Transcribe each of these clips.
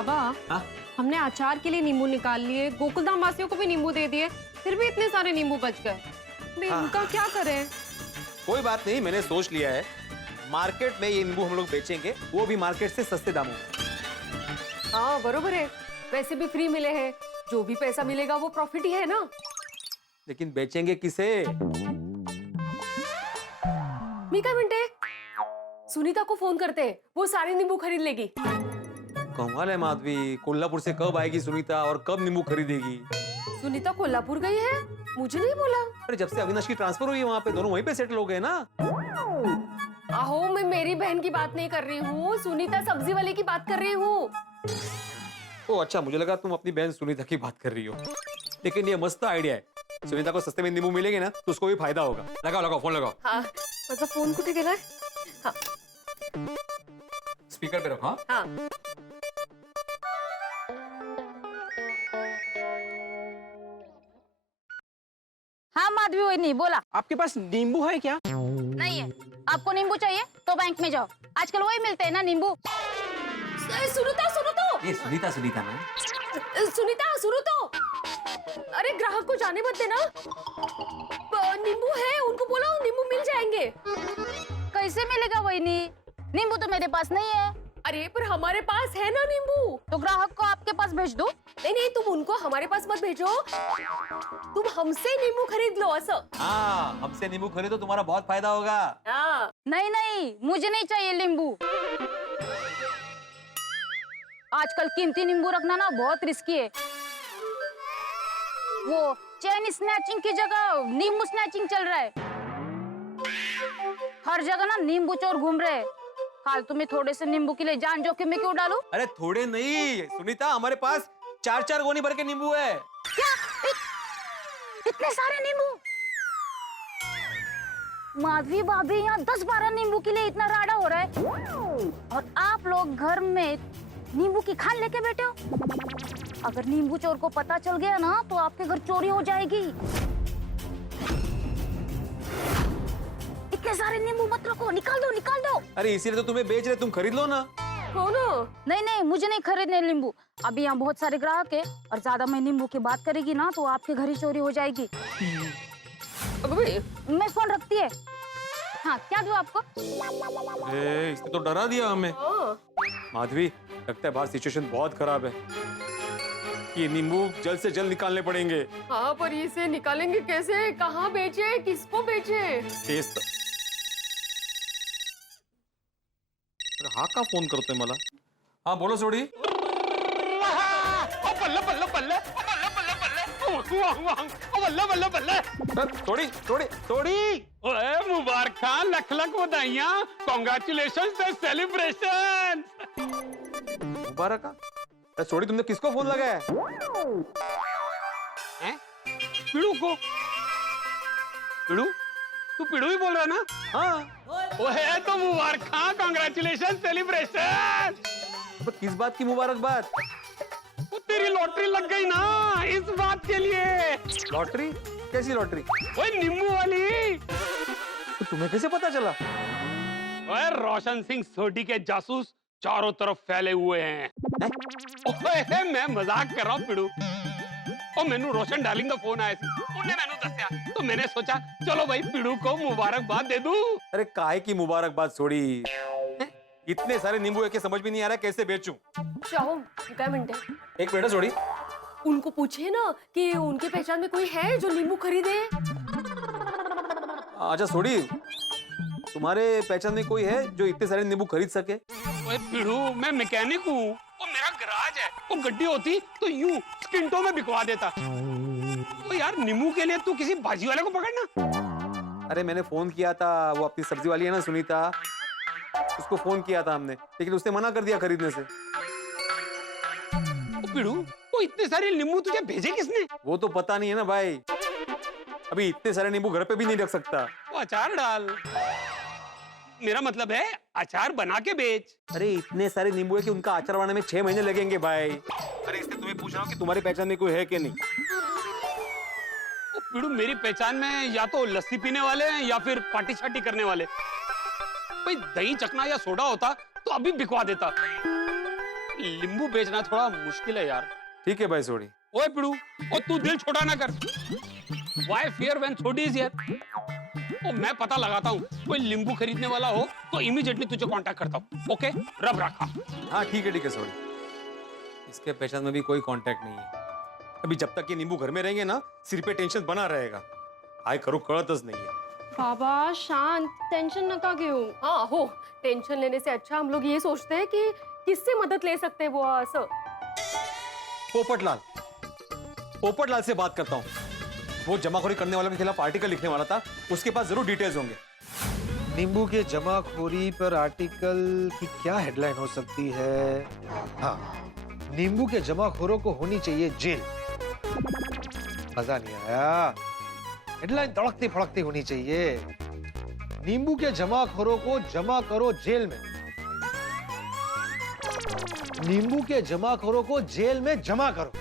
बाबा हाँ? हमने अचार के लिए नींबू निकाल लिए, गोकुलधाम वासियों को भी नींबू दे दिए, फिर भी इतने सारे नींबू बच गए। मैं हाँ। इनका क्या करें? कोई बात नहीं, मैंने सोच लिया है, मार्केट में ये नींबू हम लोग बेचेंगे, वो भी मार्केट से सस्ते दामों में। हाँ बरोबर है, वैसे भी फ्री मिले हैं, जो भी पैसा मिलेगा वो प्रॉफिट ही है ना। लेकिन बेचेंगे किसे? मी काय म्हणते, सुनीता को फोन करते हैं, वो सारे नींबू खरीद लेगी। कमाल है माधवी, कोल्हापुर से कब आएगी सुनीता और कब नींबू खरीदेगी? सुनीता कोल्हापुर गई है, मुझे नहीं बोला। अरे जब से अविनाश की ट्रांसफर हुई है वहाँ पे दोनों वहीं पे सेटल हो गए ना। आहो, मैं मेरी बहन की बात नहीं कर रही हूँ, सुनीता सब्जी वाले की बात कर रही हूँ। ओ अच्छा, मुझे लगा तुम अपनी बहन सुनीता की बात कर रही हो। लेकिन ये मस्त आइडिया है, सुनीता को सस्ते में नींबू मिलेंगे ना तो उसको भी फायदा होगा। लगाओ लगाओ, फोन लगाओ। हाँ, मतलब फोन कुठे गेलाय? हाँ स्पीकर पे रखो। हाँ? हाँ। हाँ माधवी वही बोला। आपके पास नींबू है क्या? नहीं है। आपको नींबू चाहिए तो बैंक में जाओ, आजकल वही मिलते हैं ना नींबू। सुनो तो ये सुनीता सुनीता ना। सुनीता सुनो तो, अरे ग्राहक को जाने मत देना, नींबू है, उनको बोलो नींबू मिल जाएंगे। कैसे मिलेगा वही नींबू तो मेरे पास नहीं है। अरे पर हमारे पास है ना नींबू। तो ग्राहक को आपके पास भेज दो। नहीं, तुम उनको हमारे पास मत भेजो, तुम हमसे नींबू खरीद लो असं। हाँ, हमसे नींबू खरीदो, तुम्हारा बहुत फायदा होगा। हाँ। नहीं, मुझे नहीं चाहिए नींबू। आजकल कीमती नींबू रखना ना बहुत रिस्की है। वो चेन स्नैचिंग की जगह नींबू स्नैचिंग चल रहा है। हर जगह ना नींबू चोर घूम रहे हैं। फालतू में थोड़े से नींबू के लिए जान जोखिम में क्यों डालूं? अरे थोड़े नहीं सुनीता, हमारे पास 4 गोनी भर के नींबू है। क्या? इतने सारे नींबू? माधवी भाभी यहाँ 10-12 नींबू के लिए इतना राडा हो रहा है और आप लोग घर में नींबू की खान लेके बैठे हो। अगर नींबू चोर को पता चल गया ना तो आपके घर चोरी हो जाएगी। इतने सारे नींबू मत रखो, निकाल दो। अरे इसीलिए तो तुम्हें बेच रहे, तुम खरीद लो ना। हो ना? नहीं, मुझे नहीं खरीदने नींबू। अभी यहाँ बहुत सारे ग्राहक है और ज्यादा मैं नींबू की बात करेगी ना तो आपके घर ही चोरी हो जाएगी। मैं फोन रखती है। हाँ, क्या दूँ आपको? इसने तो डरा दिया हमें। माधवी, लगता है बाहर सिचुएशन बहुत खराब है, ये नींबू जल्द से जल्द निकालने पड़ेंगे। हाँ, पर इसे निकालेंगे कैसे, कहाँ बेचे, किसको बेचे? हा का फोन करतोय मला? हाँ बोलो सोडी। थोड़ी मुबारक खान, लख बधाइयां, कॉन्ग्रेचुलेशन द सेलिब्रेशन। मुबारक। अरे सोडी, तुमने किसको फोन लगाया है? पिड़ू को? पिड़ू? तू पिड़ू ही बोल रहा है ना? हाँ। ओए तो मुबारक खान, कॉन्ग्रेचुलेशन सेलिब्रेशन। तो किस बात की मुबारकबाद? वो तेरी लॉटरी लग गई ना, इस बात के लिए। लॉटरी? कैसी लॉटरी? ओए नींबू वाली। तो तुम्हें कैसे पता चला? ओए रोशन सिंह सोडी के जासूस चारों तरफ फैले हुए हैं। ओए मैं मजाक कर रहा हूँ पिड़ू। और मैनू रोशन डार्लिंग का फोन आया सी, उन्हें मैनू दस्या, तो मैंने सोचा चलो भाई पिड़ू को मुबारकबाद दे दूं। अरे काहे की मुबारकबाद सोडी? इतने सारे नींबू है कि समझ भी नहीं आ रहा कैसे बेचूं। शाहो, क्या मिनट है? एक मिनट सोडी, उनको पूछिए ना कि उनके पहचान में कोई है जो नींबू खरीदे। अच्छा सोडी, तुम्हारे पहचान में कोई है जो इतने सारे नींबू खरीद सके? ओए पिड़ू, मैं मैकेनिक हूँ, वो मेरा गराज है, वो गड्डी होती तो यूं स्किंटों में बिकवा देता। तो यार नींबू के लिए तू किसी भाजी वाले को पकड़ना। अरे मैंने फोन किया था, वो अपनी सब्जी वाली है ना सुनीता, उसको फोन किया था हमने, लेकिन उसने मना कर दिया खरीदने से। पिड़ू, वो इतने सारे नींबू तुझे भेजे किसने? वो तो पता नहीं है ना भाई, अभी इतने सारे नींबू घर पे भी नहीं रख सकता। वो अचार डाल। मेरा मतलब है अचार बना के बेच। अरे इतने सारे नींबू है कि उनका अचार बनाने में 6 महीने लगेंगे भाई। अरे इसलिए तुम्हें पूछ रहा हूँ कि तुम्हारी पहचान में कोई है कि नहीं। पिड़ू, मेरी पहचान में या तो लस्सी पीने वाले हैं या फिर पार्टी शार्टी करने वाले। भाई दही चकना या सोडा होता तो अभी बिकवा देता, नींबू बेचना थोड़ा मुश्किल है यार। ठीक है भाई सोडी। ओए पिड़ू, और तू दिल छोटा ना कर। Why fear when छोटी is here? ओ मैं पता लगाता हूँ, कोई नींबू खरीदने वाला हो तो इमीडिएटली तुझे कांटेक्ट करता हूँ। ओके, रब रखा। हाँ ठीक है सोडी। इसके पहचान में भी कोई कांटेक्ट नहीं है। अभी जब तक ये नींबू घर में रहेंगे ना, सिर पे टेंशन बना रहेगा। आय करो कळतच नाहीये। बाबा शांत, टेंशन नका घेऊ। हाँ हो, टेंशन लेने से अच्छा हम लोग ये सोचते हैं कि किससे मदद ले सकते हैं वो असं। पोपटलाल से बात करता हूँ। वो जमाखोरी करने वालों के खिलाफ आर्टिकल लिखने वाला था, उसके पास जरूर डिटेल्स होंगे। नींबू के जमाखोरी पर आर्टिकल की क्या हेडलाइन हो सकती है? हाँ, नींबू के जमाखोरों को होनी चाहिए जेल। मजा नहीं आया। हेडलाइन तड़कती फड़कती होनी चाहिए। नींबू के जमाखोरों को जमा करो जेल में। नींबू के जमाखोरों को जेल में जमा करो।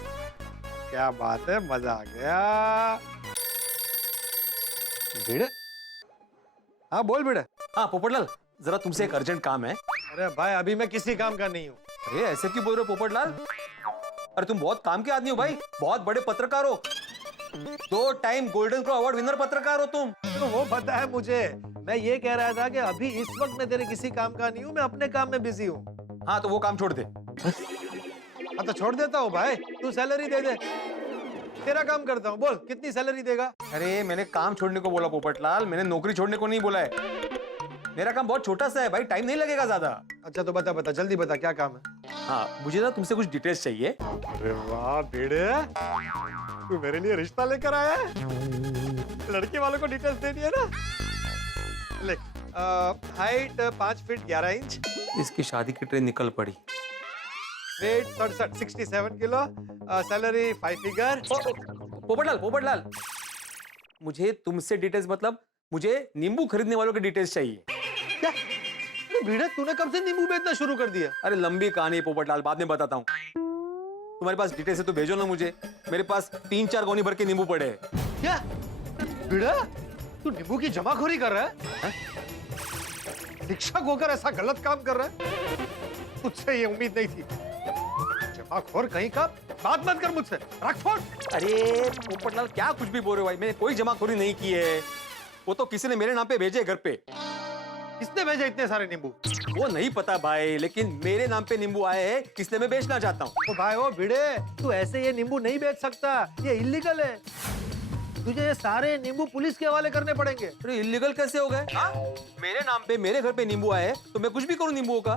क्या बात है, मजा आ गया। भिड़े, हाँ बोल भिड़े। हाँ पोपटलाल, जरा तुमसे एक अर्जेंट काम है। अरे भाई अभी मैं किसी काम का नहीं हूँ। अरे ऐसे क्यों बोल रहे हो पोपटलाल? अरे तुम बहुत काम के आदमी हो भाई, बहुत बड़े पत्रकार हो। 2 time golden crow award winner पत्रकार हो तुम। तो वो पता है मुझे। मैं ये कह रहा था कि अभी इस वक्त मैं तेरे किसी काम का नहीं हूँ, मैं अपने काम में बिजी हूँ। हाँ तो वो काम छोड़ दे। हाँ तो छोड़ देता हूँ भाई, तू सैलरी दे दे। तेरा काम करता हूँ, बोल कितनी सैलरी देगा? अरे मैंने काम छोड़ने को बोला पोपटलाल, मैंने नौकरी छोड़ने को नहीं बोला है। मेरा काम बहुत छोटा सा है भाई, टाइम नहीं लगेगा ज्यादा। अच्छा तो बता बता, जल्दी बता क्या काम है? हाँ मुझे ना तुमसे कुछ डिटेल्स चाहिए। अरे वाह बेड़े, तू मेरे लिए रिश्ता लेकर आया है? लड़के वालों को डिटेल्स देनी है ना? ले, हाइट 5 फीट 11 इंच, इसकी शादी की ट्रेन निकल पड़ी। Weight 67 kilo, salary 5 figure. Popatlal, मुझे तुमसे डिटेल्स मतलब मुझे नींबू खरीदने वालों के डिटेल्स चाहिए। क्या? अरे भिड़े, तूने कब से नींबू बेचना शुरू कर दिया? अरे लंबी कहानी है पोपटलाल, बाद में बताता हूँ। तुम्हारे पास डिटेल्स है तो भेजो ना मुझे। मेरे पास 3-4 गोनी भर के नींबू पड़े हैं। क्या? भिड़ा, तू नींबू की जमाखोरी कर रहा है? शिक्षक होकर ऐसा गलत काम कर रहा है? तुझसे ये उम्मीद नहीं थी। जमाखोर कहीं का, बात मत कर मुझसे, रख फोन। अरे पोपटलाल क्या कुछ भी बोल रहे हो भाई, मैंने कोई जमाखोरी नहीं की है। वो तो किसी ने मेरे नाम पे भेजे घर पे। किसने भेजे इतने सारे नींबू? वो नहीं पता भाई, लेकिन मेरे नाम पे नींबू आए हैं, इसलिए मैं बेचना चाहता हूँ। ओ भाई ओ भिड़े, तू ऐसे ये नींबू नहीं बेच सकता, ये इलीगल है। तुझे ये सारे नींबू पुलिस के हवाले करने पड़ेंगे। अरे इलीगल कैसे हो गए? मेरे नाम पे मेरे घर पे नींबू आए हैं, तो मैं कुछ भी करूँ नींबुओं का।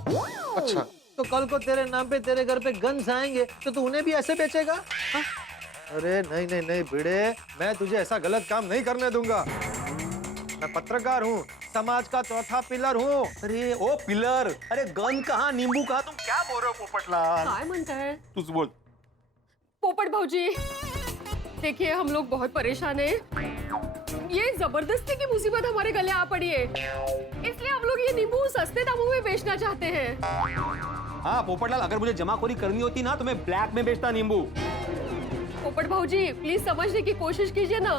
अच्छा, तो कल को तेरे नाम पे तेरे घर पे गन्स आएंगे तो तू उन्हें भी ऐसे बेचेगा? हा? अरे नहीं नहीं नहीं भिड़े, मैं तुझे ऐसा गलत काम नहीं करने दूंगा। मैं पत्रकार हूँ, समाज का चौथा पिलर हूँ। अरे ओ पिलर, अरे गन कहाँ नींबू कहाँ, तुम क्या बोल रहे हो पोपटलाल? काय म्हणता है तू बोल। पोपट भाऊजी, देखिए हम लोग बहुत परेशान हैं। ये जबरदस्ती की मुसीबत हमारे गले आ पड़ी है, इसलिए हम लोग ये नींबू सस्ते दामों में बेचना चाहते हैं। हाँ पोपटलाल, अगर मुझे जमाखोरी करनी होती ना तो मैं ब्लैक में बेचता नींबू। पोपट भाऊजी प्लीज समझने की कोशिश कीजिए ना,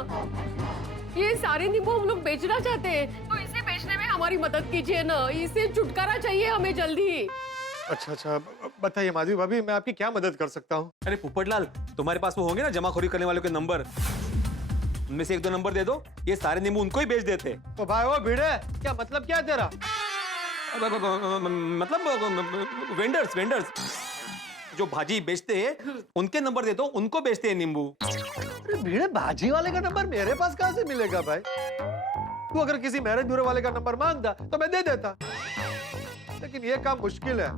ये सारे नींबू हम लोग बेचना चाहते हैं, तो इसे बेचने में हमारी मदद कीजिए ना, इसे छुटकारा चाहिए हमें जल्दी। अच्छा अच्छा, बताइए माधवी भाभी, मैं आपकी क्या मदद कर सकता हूँ? अरे पोपटलाल, तुम्हारे पास वो होंगे ना जमाखोरी करने वालों के नंबर, उनमें से 1-2 नंबर दे दो, ये सारे नींबू उनको ही बेच देते। तो भाई वो भिड़े, क्या मतलब क्या है तेरा? मतलब वेंडर्स जो भाजी बेचते हैं उनके नंबर दे दो, उनको बेचते हैं नींबू। अरे भिड़े, भाजी वाले का नंबर मेरे पास कहाँ से मिलेगा भाई? तू अगर किसी मैरिज ब्यूरो वाले का नंबर मांगता तो मैं दे देता, लेकिन ये काम मुश्किल है।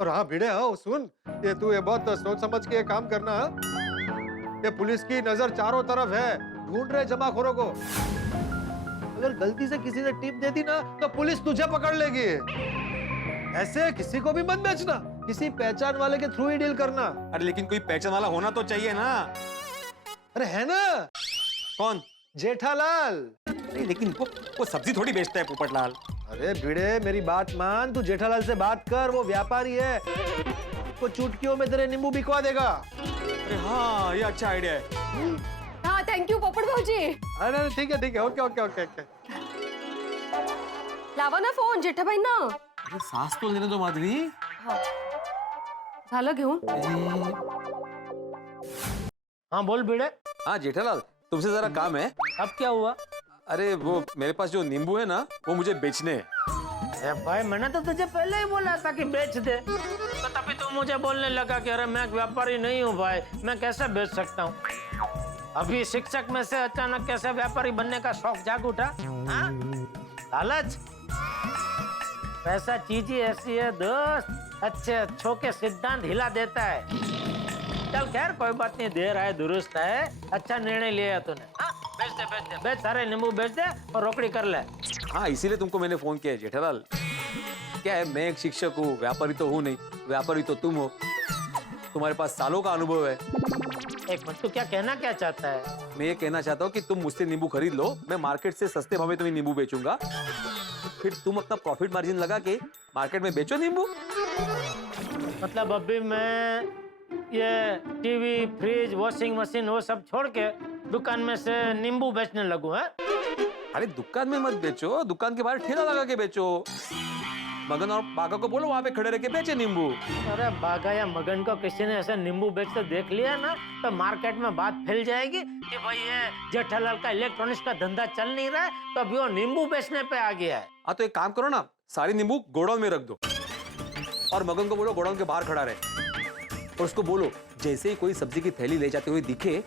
और हाँ भिड़े, हाँ सुन, ये तू ये बहुत सोच समझ के काम करना। ये पुलिस की नजर चारों तरफ है, ढूंढ रहे जमाखोरों को। अगर गलती से किसी ने टिप दे दी ना तो पुलिस तुझे पकड़ लेगी। ऐसे किसी को भी मत बेचना, किसी पहचान वाले के थ्रू ही डील करना। अरे लेकिन कोई पहचान वाला होना तो चाहिए ना। अरे है ना, कौन? जेठालाल। नहीं लेकिन वो सब्जी थोड़ी बेचता है पोपटलाल। अरे भिड़े, मेरी बात मान, तू जेठालाल से बात कर, वो व्यापारी है, वो चुटकियों में तेरे नींबू बिकवा देगा। अरे हाँ, ये अच्छा आइडिया है। हाँ थैंक यू पोपट भाऊजी। अरे ठीक है, ओके ओके ओके ओके। लावा ना फोन जेठा भाई ना। अरे सांस तो लेने दो माधवी। हाँ झालं घेऊन? हाँ बोल भिड़े। हाँ जेठालाल, तुमसे जरा काम है। अब क्या हुआ? अरे वो मेरे पास जो नींबू है ना, वो मुझे बेचने हैं। अरे भाई मैंने तो तुझे पहले ही बोला था कि बेच दे, तो तभी तू मुझे बोलने लगा कि अरे मैं एक व्यापारी नहीं हूँ भाई, मैं कैसे बेच सकता हूँ। अभी शिक्षक में से अचानक कैसे व्यापारी बनने का शौक जाग उठा? हाँ? लालच। पैसा चीज ही ऐसी है दोस्त, अच्छे अच्छों के सिद्धांत हिला देता है। चल खैर कोई बात नहीं, देर आए दुरुस्त है, अच्छा निर्णय लिया तूने। हाँ? बेच दे बेच दे, बेच सारे नींबू बेच दे और रोकड़ी कर ले। हाँ इसीलिए तुमको मैंने फोन किया है जेठालाल। क्या है, मैं एक शिक्षक हूँ, व्यापारी तो हूँ नहीं, व्यापारी तो तुम हो। तुम्हारे पास सालों का अनुभव है। एक मिनट, तू क्या कहना क्या चाहता है? मैं ये कहना चाहता हूँ कि तुम मुझसे नींबू खरीद लो, मैं मार्केट से सस्ते भाव में तुम्हें नींबू बेचूंगा, फिर तुम अपना प्रॉफिट मार्जिन लगा के मार्केट में बेचो नींबू। मतलब अभी मैं ये टीवी, फ्रिज, वॉशिंग मशीन वो सब छोड़ के दुकान में से नींबू बेचने लगूं है? अरे दुकान में मत बेचो, दुकान के बाहर ठेला लगा के बेचो। मगन और बागा को बोलो वहां पे खड़े रह के बेचे नींबू। अरे बागा या मगन को किसी ने ऐसे नींबू बेचते देख लिया ना, तो मार्केट में बात फैल जाएगी कि भाई ये जेठालाल का इलेक्ट्रॉनिक्स का धंधा चल नहीं रहा है, तो अभी वो नींबू बेचने पे आ गया है। हाँ तो एक काम करो ना, सारे नींबू गोडाउन में रख दो और मगन को बोलो गोडाउन के बाहर खड़ा रहे, और उसको बोलो जैसे ही कोई सब्जी की थैली ले जाते हुए दिखे,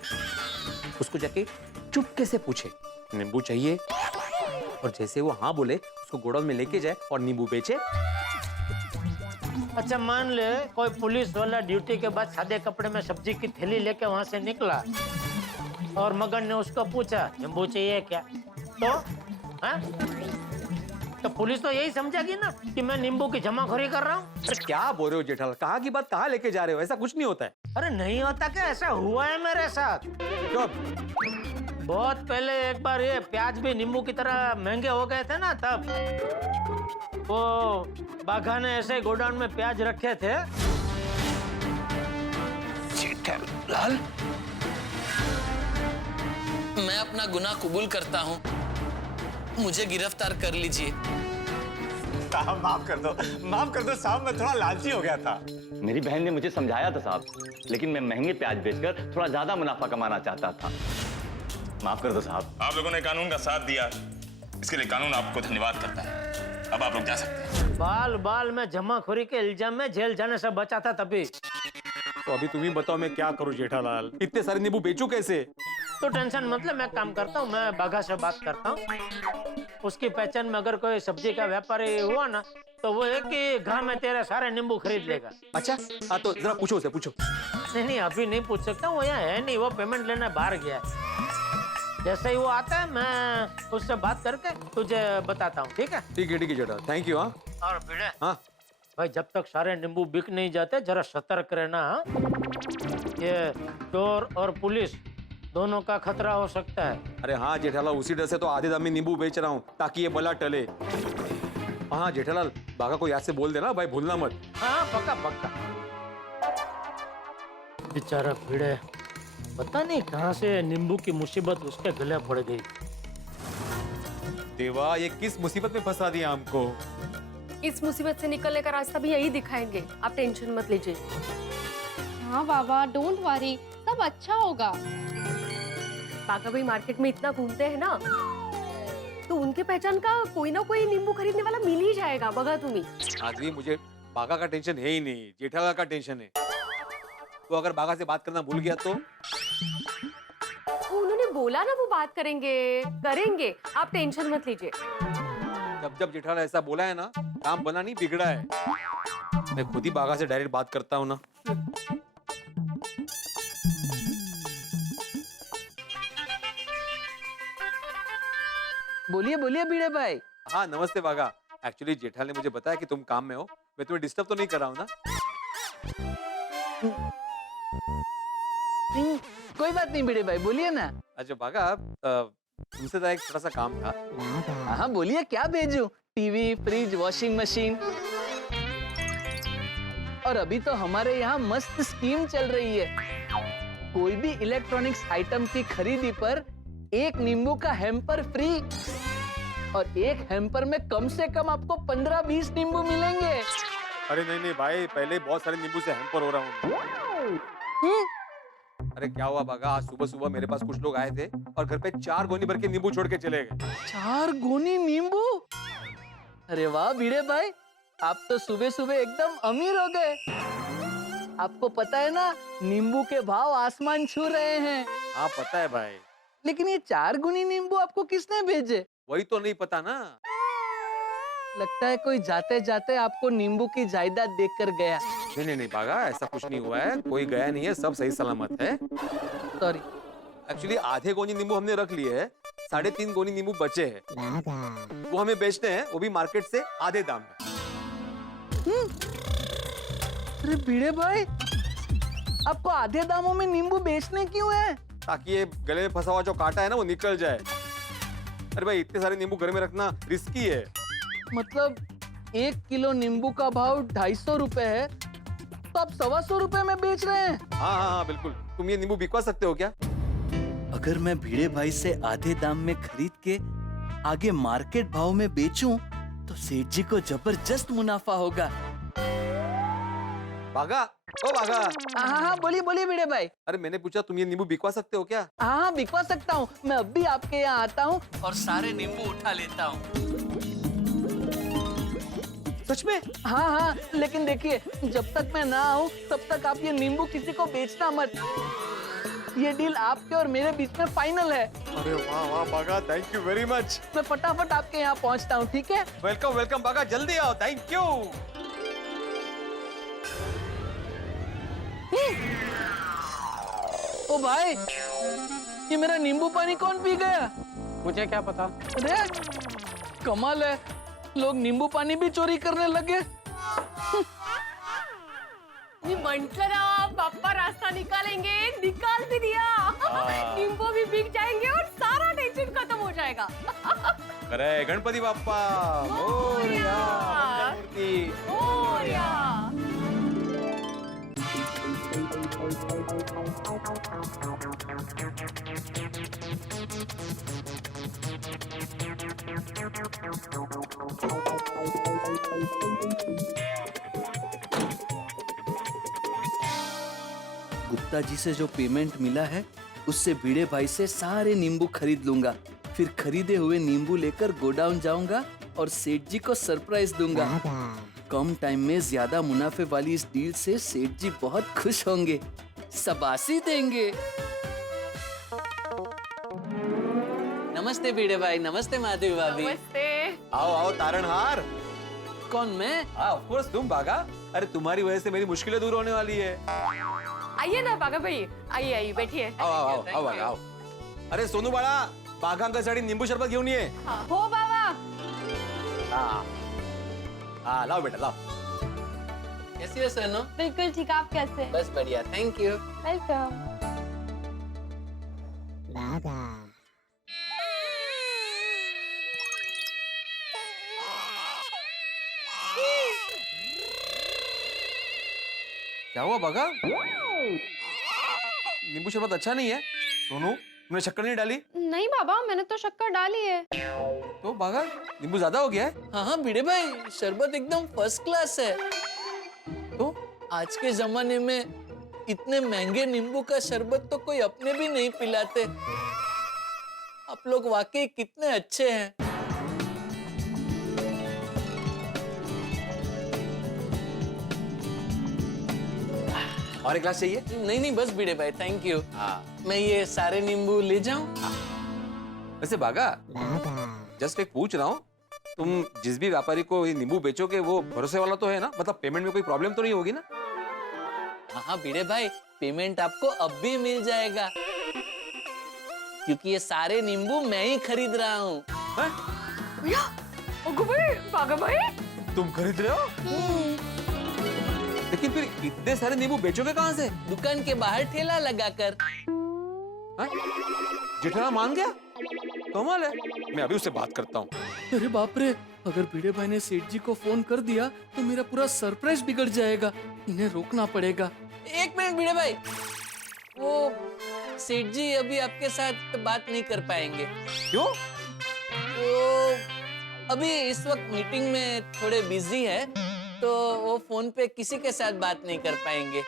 उसको जाके चुपके से पूछे नींबू चाहिए, और जैसे वो हाँ बोले उसको गोडाउन में लेके जाए और नींबू बेचे। अच्छा मान ले कोई पुलिस वाला ड्यूटी के बाद सादे कपड़े में सब्जी की थैली लेके वहां से निकला और मगन ने उसको पूछा नींबू चाहिए क्या, तो हाँ? तो पुलिस तो यही समझेगी ना कि मैं नींबू की जमाखोरी कर रहा हूँ। अरे क्या बोल रहे हो जेठालाल, कहाँ की बात कहाँ लेके जा रहे हो? ऐसा कुछ नहीं होता है। अरे नहीं होता क्या? ऐसा हुआ है मेरे साथ। कब? बहुत पहले एक बार ये प्याज भी नींबू की तरह महंगे हो गए थे ना, तब वो बाघा ने ऐसे गोडाउन में प्याज रखे थे। लाल, मैं अपना गुनाह कबूल करता हूँ, मुझे गिरफ्तार कर लीजिए। माफ कर दो साहब, मैं थोड़ा लालची हो गया था। मेरी बहन ने मुझे समझाया था साहब, लेकिन मैं महंगे प्याज बेचकर थोड़ा ज्यादा मुनाफा कमाना चाहता था। माफ कर दो साहब। आप लोगों ने कानून का साथ दिया, इसके लिए कानून आपको धन्यवाद करता है। अब आप लोग जा सकते हैं। बाल बाल में जमाखोरी के इल्जाम में जेल जाने से बचा था तभी। तो अभी तुम ही बताओ मैं क्या करूं जेठालाल, इतने सारे नींबू बेचूं कैसे? तो टेंशन मतलब मैं काम करता हूँ, मैं बाघा से बात करता हूँ, उसकी पहचान में अगर कोई सब्जी का व्यापारी हुआ ना, तो वो एक ही घाव में तेरे सारे नींबू खरीद लेगा। अच्छा हाँ तो जरा पूछो उसे, पूछो। नहीं अभी नहीं पूछ सकता, वो यहाँ है नहीं, वो पेमेंट लेने बाहर गया है। जैसे ही वो आता है मैं उससे बात करके तुझे बताता हूँ, ठीक है? ठीक है जेठालाल, थैंक यू। हाँ और भिड़े हाँ भाई, जब तक सारे नींबू बिक नहीं जाते जरा सतर्क रहना। हाँ? ये चोर और पुलिस दोनों का खतरा हो सकता है। अरे हाँ जेठालाल, उसी डर से तो आधे दाम में नींबू बेच रहा हूँ ताकि ये बला टले। हाँ जेठालाल, बागा को याद से बोल देना भाई, भूलना मत। हाँ पक्का पक्का। बेचारा भिड़े, पता नहीं कहाँ से नींबू की मुसीबत उसके गले पड़ गई। देवा, ये किस मुसीबत में फंसा दिया हमको। इस मुसीबत से निकलने का रास्ता भी यही दिखाएंगे, आप टेंशन मत लीजिए। हाँ बाबा, डोंट वरी, सब अच्छा होगा। बागा भाई मार्केट में इतना घूमते हैं ना, तो उनके पहचान का कोई ना कोई नींबू खरीदने वाला मिल ही जाएगा। बगा तुम्ही। आदमी, मुझे बागा का टेंशन है ही नहीं, जेठालाल का टेंशन है। तो अगर बागा से बात करना भूल गया तो? उन्होंने बोला ना वो बात करेंगे, आप टेंशन मत लीजिए। जब जेठालाल ऐसा बोला है ना, काम बना नहीं बिगड़ा है। मैं खुद ही बागा से डायरेक्ट बात करता हूँ ना। बोलिए बोलिए भिड़े भाई। हाँ नमस्ते बागा, एक्चुअली जेठालाल ने मुझे बताया कि तुम काम में हो, मैं तुम्हें डिस्टर्ब तो नहीं कर रहा हूँ ना? कोई बात नहीं भिड़े भाई, बोलिए ना। अच्छा बागा, तुमसे तो एक छोटा सा काम था। हाँ बोलिए, क्या भेजूं? TV, fridge, washing machine. और अभी तो हमारे यहाँ मस्त स्कीम चल रही है, कोई भी इलेक्ट्रॉनिक्स आइटम की खरीदी पर एक नींबू का हैम्पर फ्री, और एक हैम्पर में कम से कम आपको 15-20 नींबू मिलेंगे। अरे नहीं नहीं भाई, पहले ही बहुत सारे नींबू से हैम्पर हो रहा हूँ। अरे क्या हुआ बागा, आज सुबह सुबह मेरे पास कुछ लोग आए थे और घर पे 4 गोनी भर के नींबू छोड़ के चले गए। 4 गोनी नींबू? अरे वाह भिड़े भाई, आप तो सुबह सुबह एकदम अमीर हो गए। आपको पता है ना, नींबू के भाव आसमान छू रहे हैं। हाँ पता है भाई। लेकिन ये 4 गुनी नींबू आपको किसने भेजे? वही तो नहीं पता ना। लगता है कोई जाते जाते आपको नींबू की जायदाद देकर गया। नहीं नहीं नहीं बागा, ऐसा कुछ नहीं हुआ है, कोई गया नहीं है, सब सही सलामत है। सॉरी। एक्चुअली आधे गोनी नींबू हमने रख लिए हैं, 3.5 गोनी नींबू बचे हैं, वो हमें बेचने हैं, वो भी मार्केट से आधे दाम में। अरे भिड़े भाई, आपको आधे दामों में नींबू बेचने क्यों है? ताकि ये गले में फंसा हुआ जो कांटा है ना वो निकल जाए। अरे भाई इतने सारे नींबू घर में रखना रिस्की है। मतलब 1 किलो नींबू का भाव 250 रुपए है, तो आप 125 रुपए में बेच रहे हैं? हाँ हाँ हाँ बिल्कुल। तुम ये नींबू बिकवा सकते हो क्या? अगर मैं भिड़े भाई से आधे दाम में खरीद के आगे मार्केट भाव में बेचूं, तो सेठ जी को जबरदस्त मुनाफा होगा। बागा, ओ बागा। हाँ बोलिए बोलिए भिड़े भाई। अरे मैंने पूछा तुम ये नींबू बिकवा सकते हो क्या? हाँ बिकवा सकता हूँ, मैं अब भी आपके यहाँ आता हूँ और सारे नींबू उठा लेता हूँ। सच में? हाँ, लेकिन देखिए, जब तक मैं ना आऊँ तब तक आप ये नींबू किसी को बेचना मत। ये डील आपके और मेरे बीच में फाइनल है। अरे वाह वाह बागा, थैंक यू वेरी मच। मैं फटाफट आपके यहाँ पहुँचता हूँ, ठीक है? वेलकम वेलकम बागा, जल्दी आओ, थैंक यू। ओ भाई, ये मेरा नींबू पानी कौन पी गया? मुझे क्या पता। अरे कमाल है, लोग नींबू पानी भी चोरी करने लगे। मी म्हटलं ना पापा रास्ता निकालेंगे, निकाल भी दिया। नींबू भी बिक जाएंगे और सारा टेंशन खत्म हो जाएगा। अरे गणपति बाप्पा मोरया, मंगलमूर्ति मोरया। गुप्ता जी से जो पेमेंट मिला है, उससे भिड़े भाई से सारे नींबू खरीद लूंगा। फिर खरीदे हुए नींबू लेकर गोडाउन जाऊंगा और सेठ जी को सरप्राइज दूंगा। कम टाइम में ज्यादा मुनाफे वाली इस डील से सेठ जी बहुत खुश होंगे, शाबाशी देंगे। नमस्ते भिड़े भाई, नमस्ते माधवी भाभी। नमस्ते। आओ आओ तारणहार। कौन, मैं? ऑफ कोर्स तुम बागा। अरे तुम्हारी वजह से मेरी मुश्किलें दूर होने वाली है। आइए ना बागा भाई, आइए आइए बैठिए। आओ आओ आओ आओ बागा आओ। अरे सोनू बाळा, बागा अंकलसाठी निंबू सरबत घेऊन ये। हो बाबा। हाँ लाओ बेटा लाओ। कैसी हो सोनू? बिल्कुल ठीक, आप कैसे? बस बढ़िया, थैंक यू। वेलकम। क्या हुआ बागा? नींबू शरबत अच्छा नहीं है। सोनू, तुमने शक्कर नहीं डाली? नहीं बाबा, मैंने तो शक्कर डाली है। तो बागा नींबू ज्यादा हो गया है। हाँ भिड़े भाई, शरबत एकदम फर्स्ट क्लास है। तो आज के जमाने में इतने महंगे नींबू का शरबत तो कोई अपने भी नहीं पिलाते। आप लोग वाकई कितने अच्छे हैं। और एक गिलास चाहिए? नहीं बस भिड़े भाई, थैंक यू। मैं ये सारे नींबू ले जाऊं? वैसे बागा, जस्ट एक पूछ रहा हूँ, तुम जिस भी व्यापारी को ये नींबू बेचोगे वो भरोसे वाला तो है ना? मतलब पेमेंट में कोई प्रॉब्लम तो नहीं होगी ना? हाँ भिड़े भाई, पेमेंट आपको अब भी मिल जाएगा, क्योंकि ये सारे नींबू मैं ही खरीद रहा हूँ। भैया, ओगो भाई, बागा भाई, तुम खरीद रहे हो? लेकिन फिर इतने सारे नींबू बेचोगे कहाँ से? दुकान के बाहर ठेला लगाकर। जेठालाल मान गया? कमाल है। मैं अभी उससे बात करता हूँ। अरे बाप रे, अगर भिड़े भाई ने सेठ जी को फोन कर दिया तो मेरा पूरा सरप्राइज बिगड़ जाएगा। इन्हें रोकना पड़ेगा। एक मिनट भिड़े भाई, वो सेठ जी अभी आपके साथ बात नहीं कर पाएंगे। क्यों? वो अभी इस वक्त मीटिंग में थोड़े बिजी है, तो वो फोन पे किसी के साथ बात नहीं कर पाएंगे।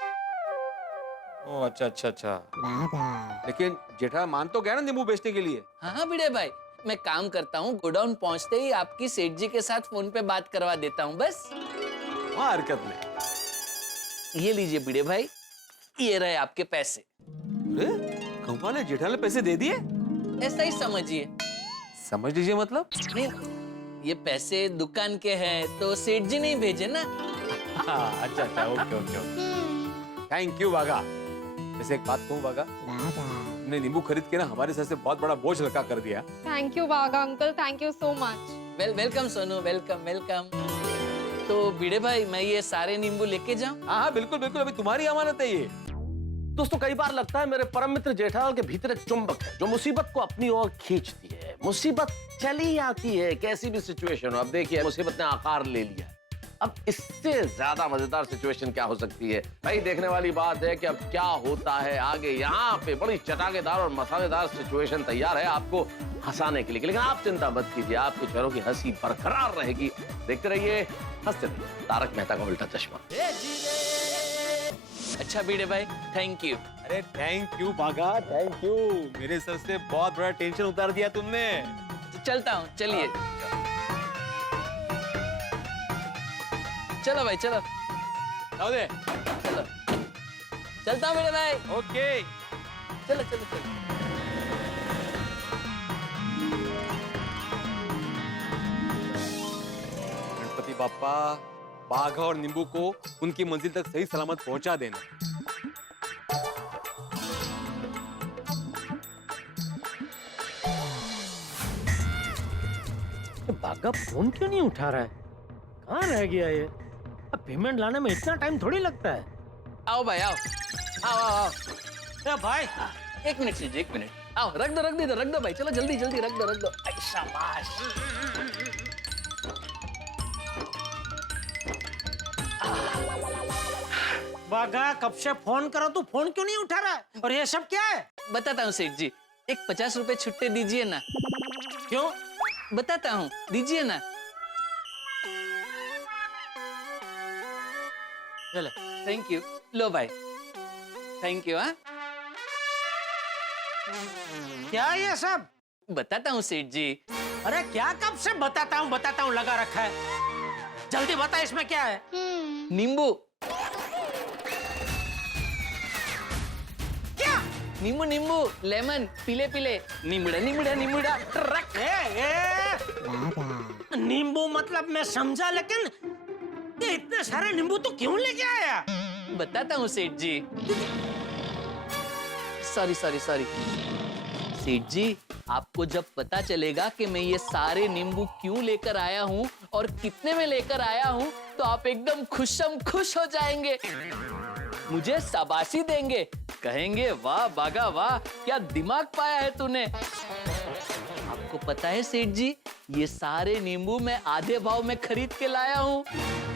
ओ अच्छा अच्छा अच्छा। लेकिन जेठा मान तो गया ना नींबू बेचने के लिए। हाँ भिड़े भाई, मैं काम करता हूँ, गोडाउन पहुँचते ही आपकी सेठ जी के साथ फोन पे बात करवा देता हूँ बस। हाँ हरकत नहीं। ये लीजिए भिड़े भाई, ये रहे आपके पैसे। अरे कंपा ने जेठा ने पैसे दे दिए? ऐसा ही समझिए। समझ लीजिए मतलब? नहीं, ये पैसे दुकान के हैं तो सेठ जी नहीं भेजे ना। हाँ, अच्छा अच्छा okay okay okay. Thank you बागा। वैसे एक बात कहूँ बागा, तुमने नींबू खरीद के ना हमारे सर से बहुत बड़ा बोझ हल्का कर दिया। थैंक यू बागा uncle, thank you so much. Welcome Sonu, welcome welcome. तो भिड़े भाई, मैं ये सारे नींबू लेके जाऊं? हाँ बिल्कुल बिल्कुल, अभी तुम्हारी अमानत है ये। दोस्तों कई बार लगता है मेरे परम मित्र जेठालाल के भीतर एक चुंबक है जो मुसीबत को अपनी ओर खींचती है। मुसीबत चली आती है, कैसी भी सिचुएशन हो। अब देखिए मुसीबत ने आकार ले लिया है। अब इससे ज्यादा मजेदार सिचुएशन क्या हो सकती है भाई? देखने वाली बात है कि अब क्या होता है आगे। यहाँ पे बड़ी चटाकेदार और मसालेदार सिचुएशन तैयार है आपको हंसाने के लिए, लेकिन आप चिंता मत कीजिए, आपके चेहरों की हंसी बरकरार रहेगी। देखते रहिए, हंसते रहिए। तारक मेहता का उल्टा चश्मा। अच्छा भिड़े भाई, थैंक यू। अरे थैंक यू बागा, थैंक यू। मेरे सर से बहुत बड़ा टेंशन उतार दिया तुमने। चलता हूँ, चलिए। चलो भाई चलो। आओ दे। चलो चलता हूँ भिड़े भाई। ओके चलो चलो चलो। गणपति बाप्पा, बाघा और नींबू को उनकी मंजिल तक सही सलामत पहुंचा देना। बागा फोन क्यों नहीं उठा रहा है? कहाँ रह गया ये? अब पेमेंट लाने में इतना टाइम थोड़ी लगता है। आओ भाई आओ, आओ आओ आओ। ए भाई, एक मिनट लीजिए, एक मिनट। आओ, रख दो भाई, चलो जल्दी जल्दी रख दो। आई, शाबाश। बागा कब से फोन करो, तू फोन क्यों नहीं उठा रहा है? और ये सब क्या है? बताता हूँ सेठ जी, एक 50 रुपए छुट्टे दीजिए ना। क्यों? बताता हूँ, दीजिए ना। चले। Thank you. लो भाई, थैंक यू। हाँ, क्या ये सब? बताता हूँ सेठ जी। अरे क्या कब से बताता हूँ लगा रखा है? जल्दी बता, इसमें क्या है? नींबू। क्या? नींबू लेमन, पीले नींबूड़ा ट्रक। नींबू मतलब मैं समझा, लेकिन ये इतने सारे नींबू तो क्यों लेके आया? बताता हूँ सेठ जी। सॉरी सेठ जी, आपको जब पता चलेगा कि मैं ये सारे नींबू क्यों लेकर आया हूँ और कितने में लेकर आया हूँ, तो आप एकदम खुश हो जाएंगे, मुझे शाबाशी देंगे, कहेंगे वाह बागा वाह, क्या दिमाग पाया है तूने। आपको पता है सेठ जी, ये सारे नींबू मैं आधे भाव में खरीद के लाया हूँ।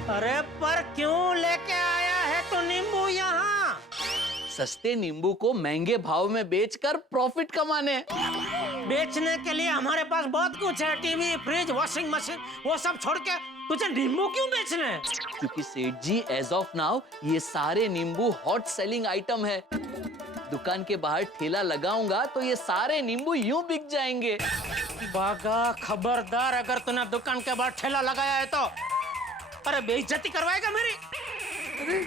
अरे पर क्यों लेके आया है तो नींबू यहाँ? सस्ते नींबू को महंगे भाव में बेचकर प्रॉफिट कमाने। बेचने के लिए हमारे पास बहुत कुछ है, टीवी, फ्रिज, वॉशिंग मशीन, वो सब छोड़ के तुझे नींबू क्यों बेचने हैं? क्योंकि सेठ जी एज ऑफ नाउ ये सारे नींबू हॉट सेलिंग आइटम है। दुकान के बाहर ठेला लगाऊंगा तो ये सारे नींबू यूं बिक जाएंगे। बागा खबरदार, अगर तूने दुकान के बाहर ठेला लगाया है तो अरे बेइज्जती करवाएगा मेरी।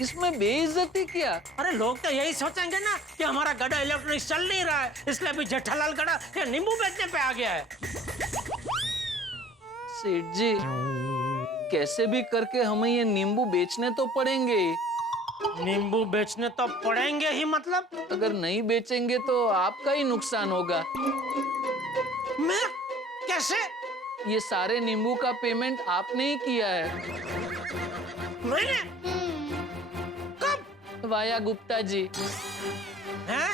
इसमें बेइज्जती क्या? अरे लोग तो यही सोचेंगे ना कि हमारा गड़ा इलेक्ट्रॉनिक्स चल नहीं रहा है, इसलिए भी जेठालाल गड़ा ये नींबू बेचने पे आ गया है। सेठ जी, कैसे भी करके हमें ये नींबू बेचने तो पड़ेंगे। नींबू बेचने तो पड़ेंगे ही मतलब? अगर नहीं बेचेंगे तो आपका ही नुकसान होगा। मैं? कैसे? ये सारे नींबू का पेमेंट आपने ही किया है। मैंने? वाया गुप्ता जी। हैं?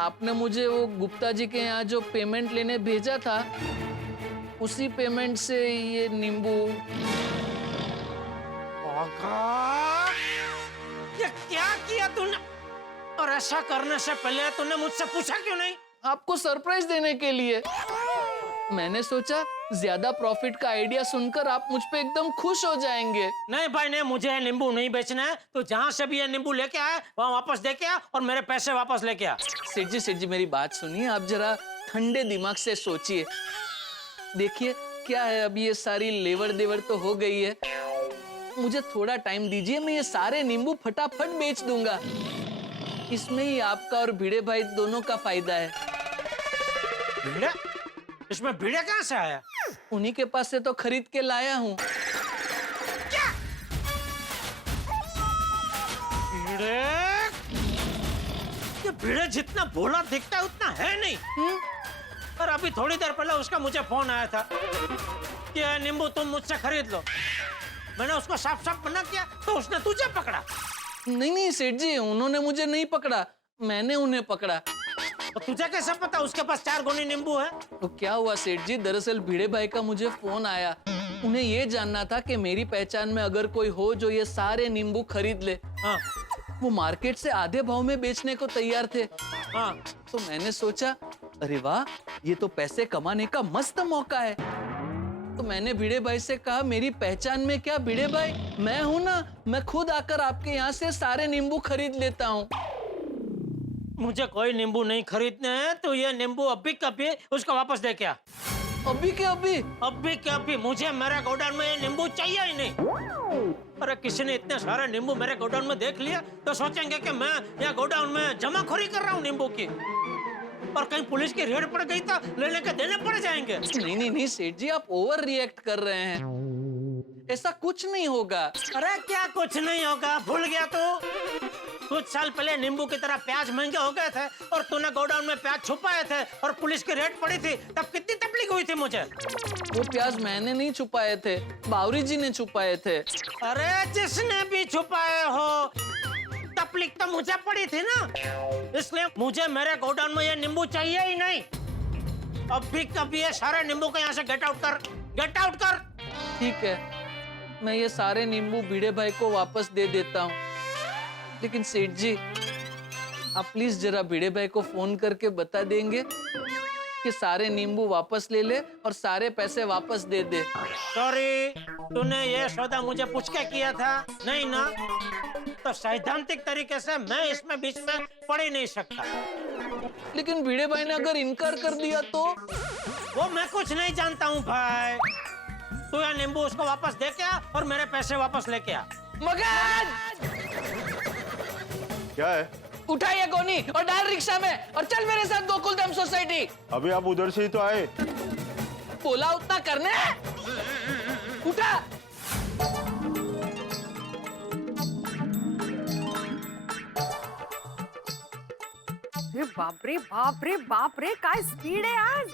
आपने मुझे वो गुप्ता जी के यहाँ जो पेमेंट लेने भेजा था, उसी पेमेंट से ये नींबू। ये क्या किया तूने? और ऐसा करने से पहले तूने मुझसे पूछा क्यों नहीं? आपको सरप्राइज देने के लिए। मैंने सोचा ज्यादा प्रॉफिट का आइडिया सुनकर आप मुझ पे एकदम खुश हो जाएंगे। नहीं भाई नहीं, मुझे ये नींबू नहीं बेचना है। तो जहाँ से भी ये नींबू लेके आए वहाँ वापस दे के आ और मेरे पैसे वापस लेके आ। सेठ जी मेरी बात सुनिए, आप जरा ठंडे दिमाग से सोचिए। देखिए क्या है, अभी ये सारी लेवर देवर तो हो गई है, मुझे थोड़ा टाइम दीजिए, मैं ये सारे नींबू फटाफट बेच दूंगा। इसमें ही आपका और भिड़े भाई दोनों का फायदा है। भिड़े? इसमें भिड़े कहाँ से आया? उन्हीं के पास से तो खरीद के लाया हूँ। भिड़े? ये भिड़े जितना भोला दिखता है उतना है नहीं। और अभी थोड़ी देर पहले उसका मुझे फोन आया था कि ये नींबू तुम मुझसे खरीद लो। मैंने उसको साफ साफ मना किया तो उसने तुझे पकड़ा। नहीं सेठ जी, उन्होंने मुझे नहीं पकड़ा, मैंने उन्हें पकड़ा। तो तुझे कैसे पता उसके पास 4 गोनी नींबू है? तो क्या हुआ सेठ जी, दरअसल भिड़े भाई का मुझे फोन आया। उन्हें ये जानना था कि मेरी पहचान में अगर कोई हो जो ये सारे नींबू खरीद ले। हाँ। वो मार्केट से आधे भाव में बेचने को तैयार थे। हाँ। तो मैंने सोचा अरे वाह, ये तो पैसे कमाने का मस्त मौका है। तो मैंने भिड़े भाई से कहा मेरी पहचान में क्या भिड़े भाई, मैं हूं ना, मैं खुद आकर आपके यहाँ से सारे नींबू खरीद लेता हूँ। मुझे कोई नींबू नहीं खरीदने हैं, तो ये नींबू अभी कभी उसको वापस दे क्या? अभी के अभी? अभी के अभी मुझे मेरे गोडाउन में ये नींबू चाहिए ही नहीं। अरे किसी ने इतने सारे नींबू मेरे गोडाउन में देख लिया तो सोचेंगे कि मैं यहाँ गोडाउन में जमाखोरी कर रहा हूँ नींबू की, और कहीं पुलिस की रेड पड़ गई तो लेने के देने पड़ जाएंगे। नहीं सेठ जी, आप ओवर रिएक्ट कर रहे हैं, ऐसा कुछ नहीं होगा। अरे क्या कुछ नहीं होगा, भूल गया तू? कुछ साल पहले नींबू की तरह प्याज महंगे हो गए थे और तूने गोडाउन में प्याज छुपाए थे और पुलिस की रेड पड़ी थी, तब कितनी तकलीफ हुई थी मुझे। वो प्याज मैंने नहीं छुपाए थे, बावरी जी ने छुपाए थे। अरे जिसने भी छुपाए हो, तकलीफ तो मुझे पड़ी थी ना, इसलिए मुझे मेरे गोडाउन में ये नींबू चाहिए ही नहीं। अभी कभी ये सारे नींबू को यहाँ से गेट आउट कर, गेट आउट कर। ठीक है, मैं ये सारे नींबू भिड़े भाई को वापस दे देता हूँ, लेकिन सेठ जी आप प्लीज जरा भिड़े भाई को फोन करके बता देंगे कि सारे नींबू वापस ले ले और सारे पैसे वापस दे दे। सॉरी, तूने ये सौदा मुझे पूछ के किया था नहीं ना, तो सैद्धांतिक तरीके से मैं इसमें बीच में पड़ ही नहीं सकता। लेकिन भिड़े भाई ने अगर इनकार कर दिया तो? वो मैं कुछ नहीं जानता हूँ भाई, तू ये नींबू उसको वापस दे के आ और मेरे पैसे वापस लेके आ। मगन क्या है? उठा ये गोनी और डाल रिक्शा में और चल मेरे साथ गोकुलधाम सोसाइटी। अभी आप उधर से ही तो आए। बोला उतना करने, उठा। बाप रे बाप रे, काय स्पीड है आज,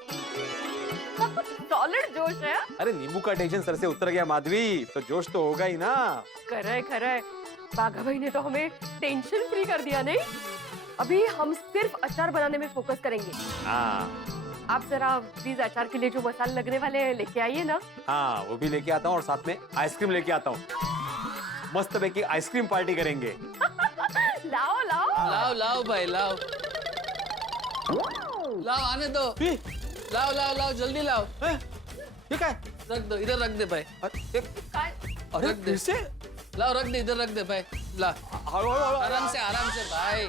सॉलिड जोश है। अरे नींबू का टेंशन सर से उतर गया माधवी, तो जोश तो होगा ही ना। खरा बाघा भाई ने तो हमें टेंशन फ्री कर दिया। नहीं, अभी हम सिर्फ अचार बनाने में फोकस करेंगे। हाँ आप जरा प्लीज अचार के लिए जो मसाले लगने वाले हैं लेके आइए ना। हाँ, वो भी लेके आता हूँ और साथ में आइसक्रीम लेके आता हूँ। मस्त पैकी आइसक्रीम पार्टी करेंगे। लाओ लाओ लाओ लाओ भाई लाओ, लाओ आने दो, लाओ लाओ लाओ जल्दी लाओ। ठीक है, रख दो, इधर रख दे भाई। अरे रख दे, फिर से? लाओ रख दे, इधर रख दे भाई, ला आराम से भाई,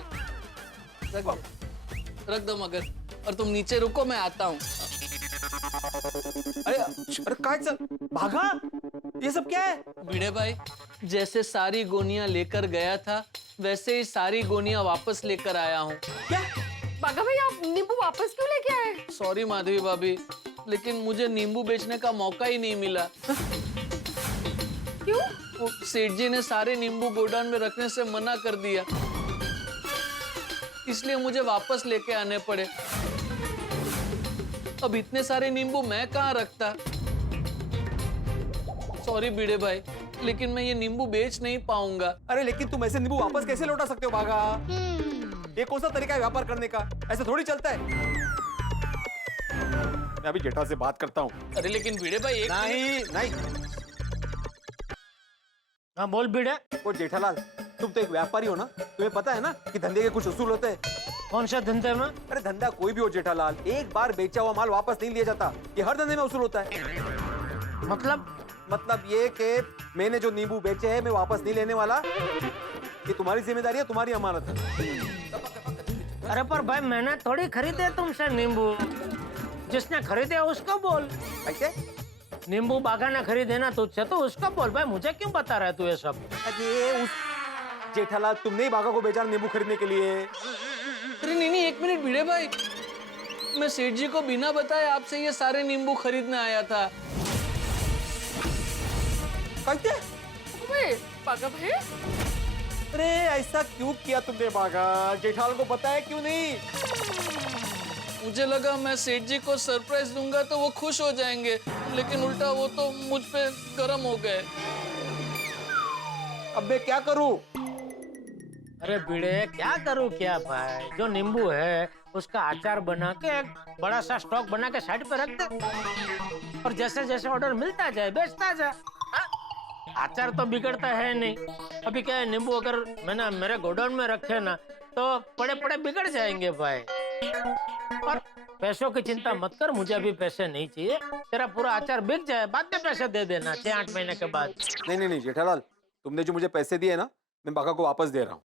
रख दो मगर। और तुम नीचे रुको, मैं आता हूँ। अरे काय चल भागा, ये सब क्या है? भिड़े भाई, जैसे सारी गोनियां लेकर गया था वैसे ही सारी गोनियां वापस लेकर आया हूँ। क्या? बाघा भाई आप नींबू वापस क्यों लेके आए? सॉरी माधवी भाभी, लेकिन मुझे नींबू बेचने का मौका ही नहीं मिला। क्यों? वो सेठ जी ने सारे नींबू गोडाउन में रखने से मना कर दिया, इसलिए मुझे वापस लेके आने पड़े। अब इतने सारे नींबू मैं कहाँ रखता। सॉरी भिड़े भाई, लेकिन मैं ये नींबू बेच नहीं पाऊंगा। अरे लेकिन तुम ऐसे नींबू वापस कैसे लौटा सकते हो भागा? ये कौन सा तरीका है व्यापार करने का? ऐसे थोड़ी चलता है। मैं अभी जेठा से बात करता हूँ। अरे लेकिन भिड़े भाई एक नहीं। हाँ बोल भिड़े। वो जेठालाल, तुम तो एक व्यापारी हो ना, तुम्हें पता है ना कि धंधे के कुछ उसूल होते हैं। कौन से धंधे में? अरे धंधा कोई भी हो जेठालाल, एक बार बेचा हुआ माल वापस नहीं लिया जाता। ये हर धंधे में उसूल होता है। मतलब ये कि मैंने जो नींबू बेचे हैं मैं वापस नहीं लेने वाला। ये तुम्हारी जिम्मेदारी है, तुम्हारी अमानत है। अरे पर भाई मैंने थोड़ी खरीदे तुमसे नींबू, जिसने खरीदे उसको बोल। ऐसे नींबू बागा ने खरीदे ना तुझसे, तो उसको बोल भाई, मुझे क्यों बता रहा है तू ये सब? अरे उस जेठालाल तुमने ही बागा को बेचा नींबू खरीदने के लिए। अरे नहीं, एक मिनट भिड़े भाई, मैं सेठ जी को बिना बताए आपसे ये सारे नींबू खरीदने आया था। कैसे? बागा भाई, अरे ऐसा क्यों किया तुमने बागा? जेठालाल को पता है क्यों नहीं? मुझे लगा मैं सेठ जी को सरप्राइज दूंगा तो वो खुश हो जाएंगे, लेकिन उल्टा वो तो मुझ पे गर्म हो गए। अब मैं क्या करूं? अरे भिड़े क्या करूँ क्या भाई, जो नींबू है उसका अचार बना के एक बड़ा सा स्टॉक बना के साइड पे रख दे, और जैसे जैसे ऑर्डर मिलता जाए बेचता जा। अचार तो बिगड़ता है नहीं। अभी क्या है, नींबू अगर मैंने मेरे गोडाउन में रखे ना तो पड़े पड़े बिगड़ जाएंगे भाई। और पैसों की चिंता मत कर, मुझे अभी पैसे नहीं चाहिए। तेरा पूरा अचार बिक जाए, बाद में पैसे दे देना 6-8 महीने के बाद। नहीं जेठालाल, तुमने जो मुझे पैसे दिए ना, मैं बागा को वापस दे रहा हूँ।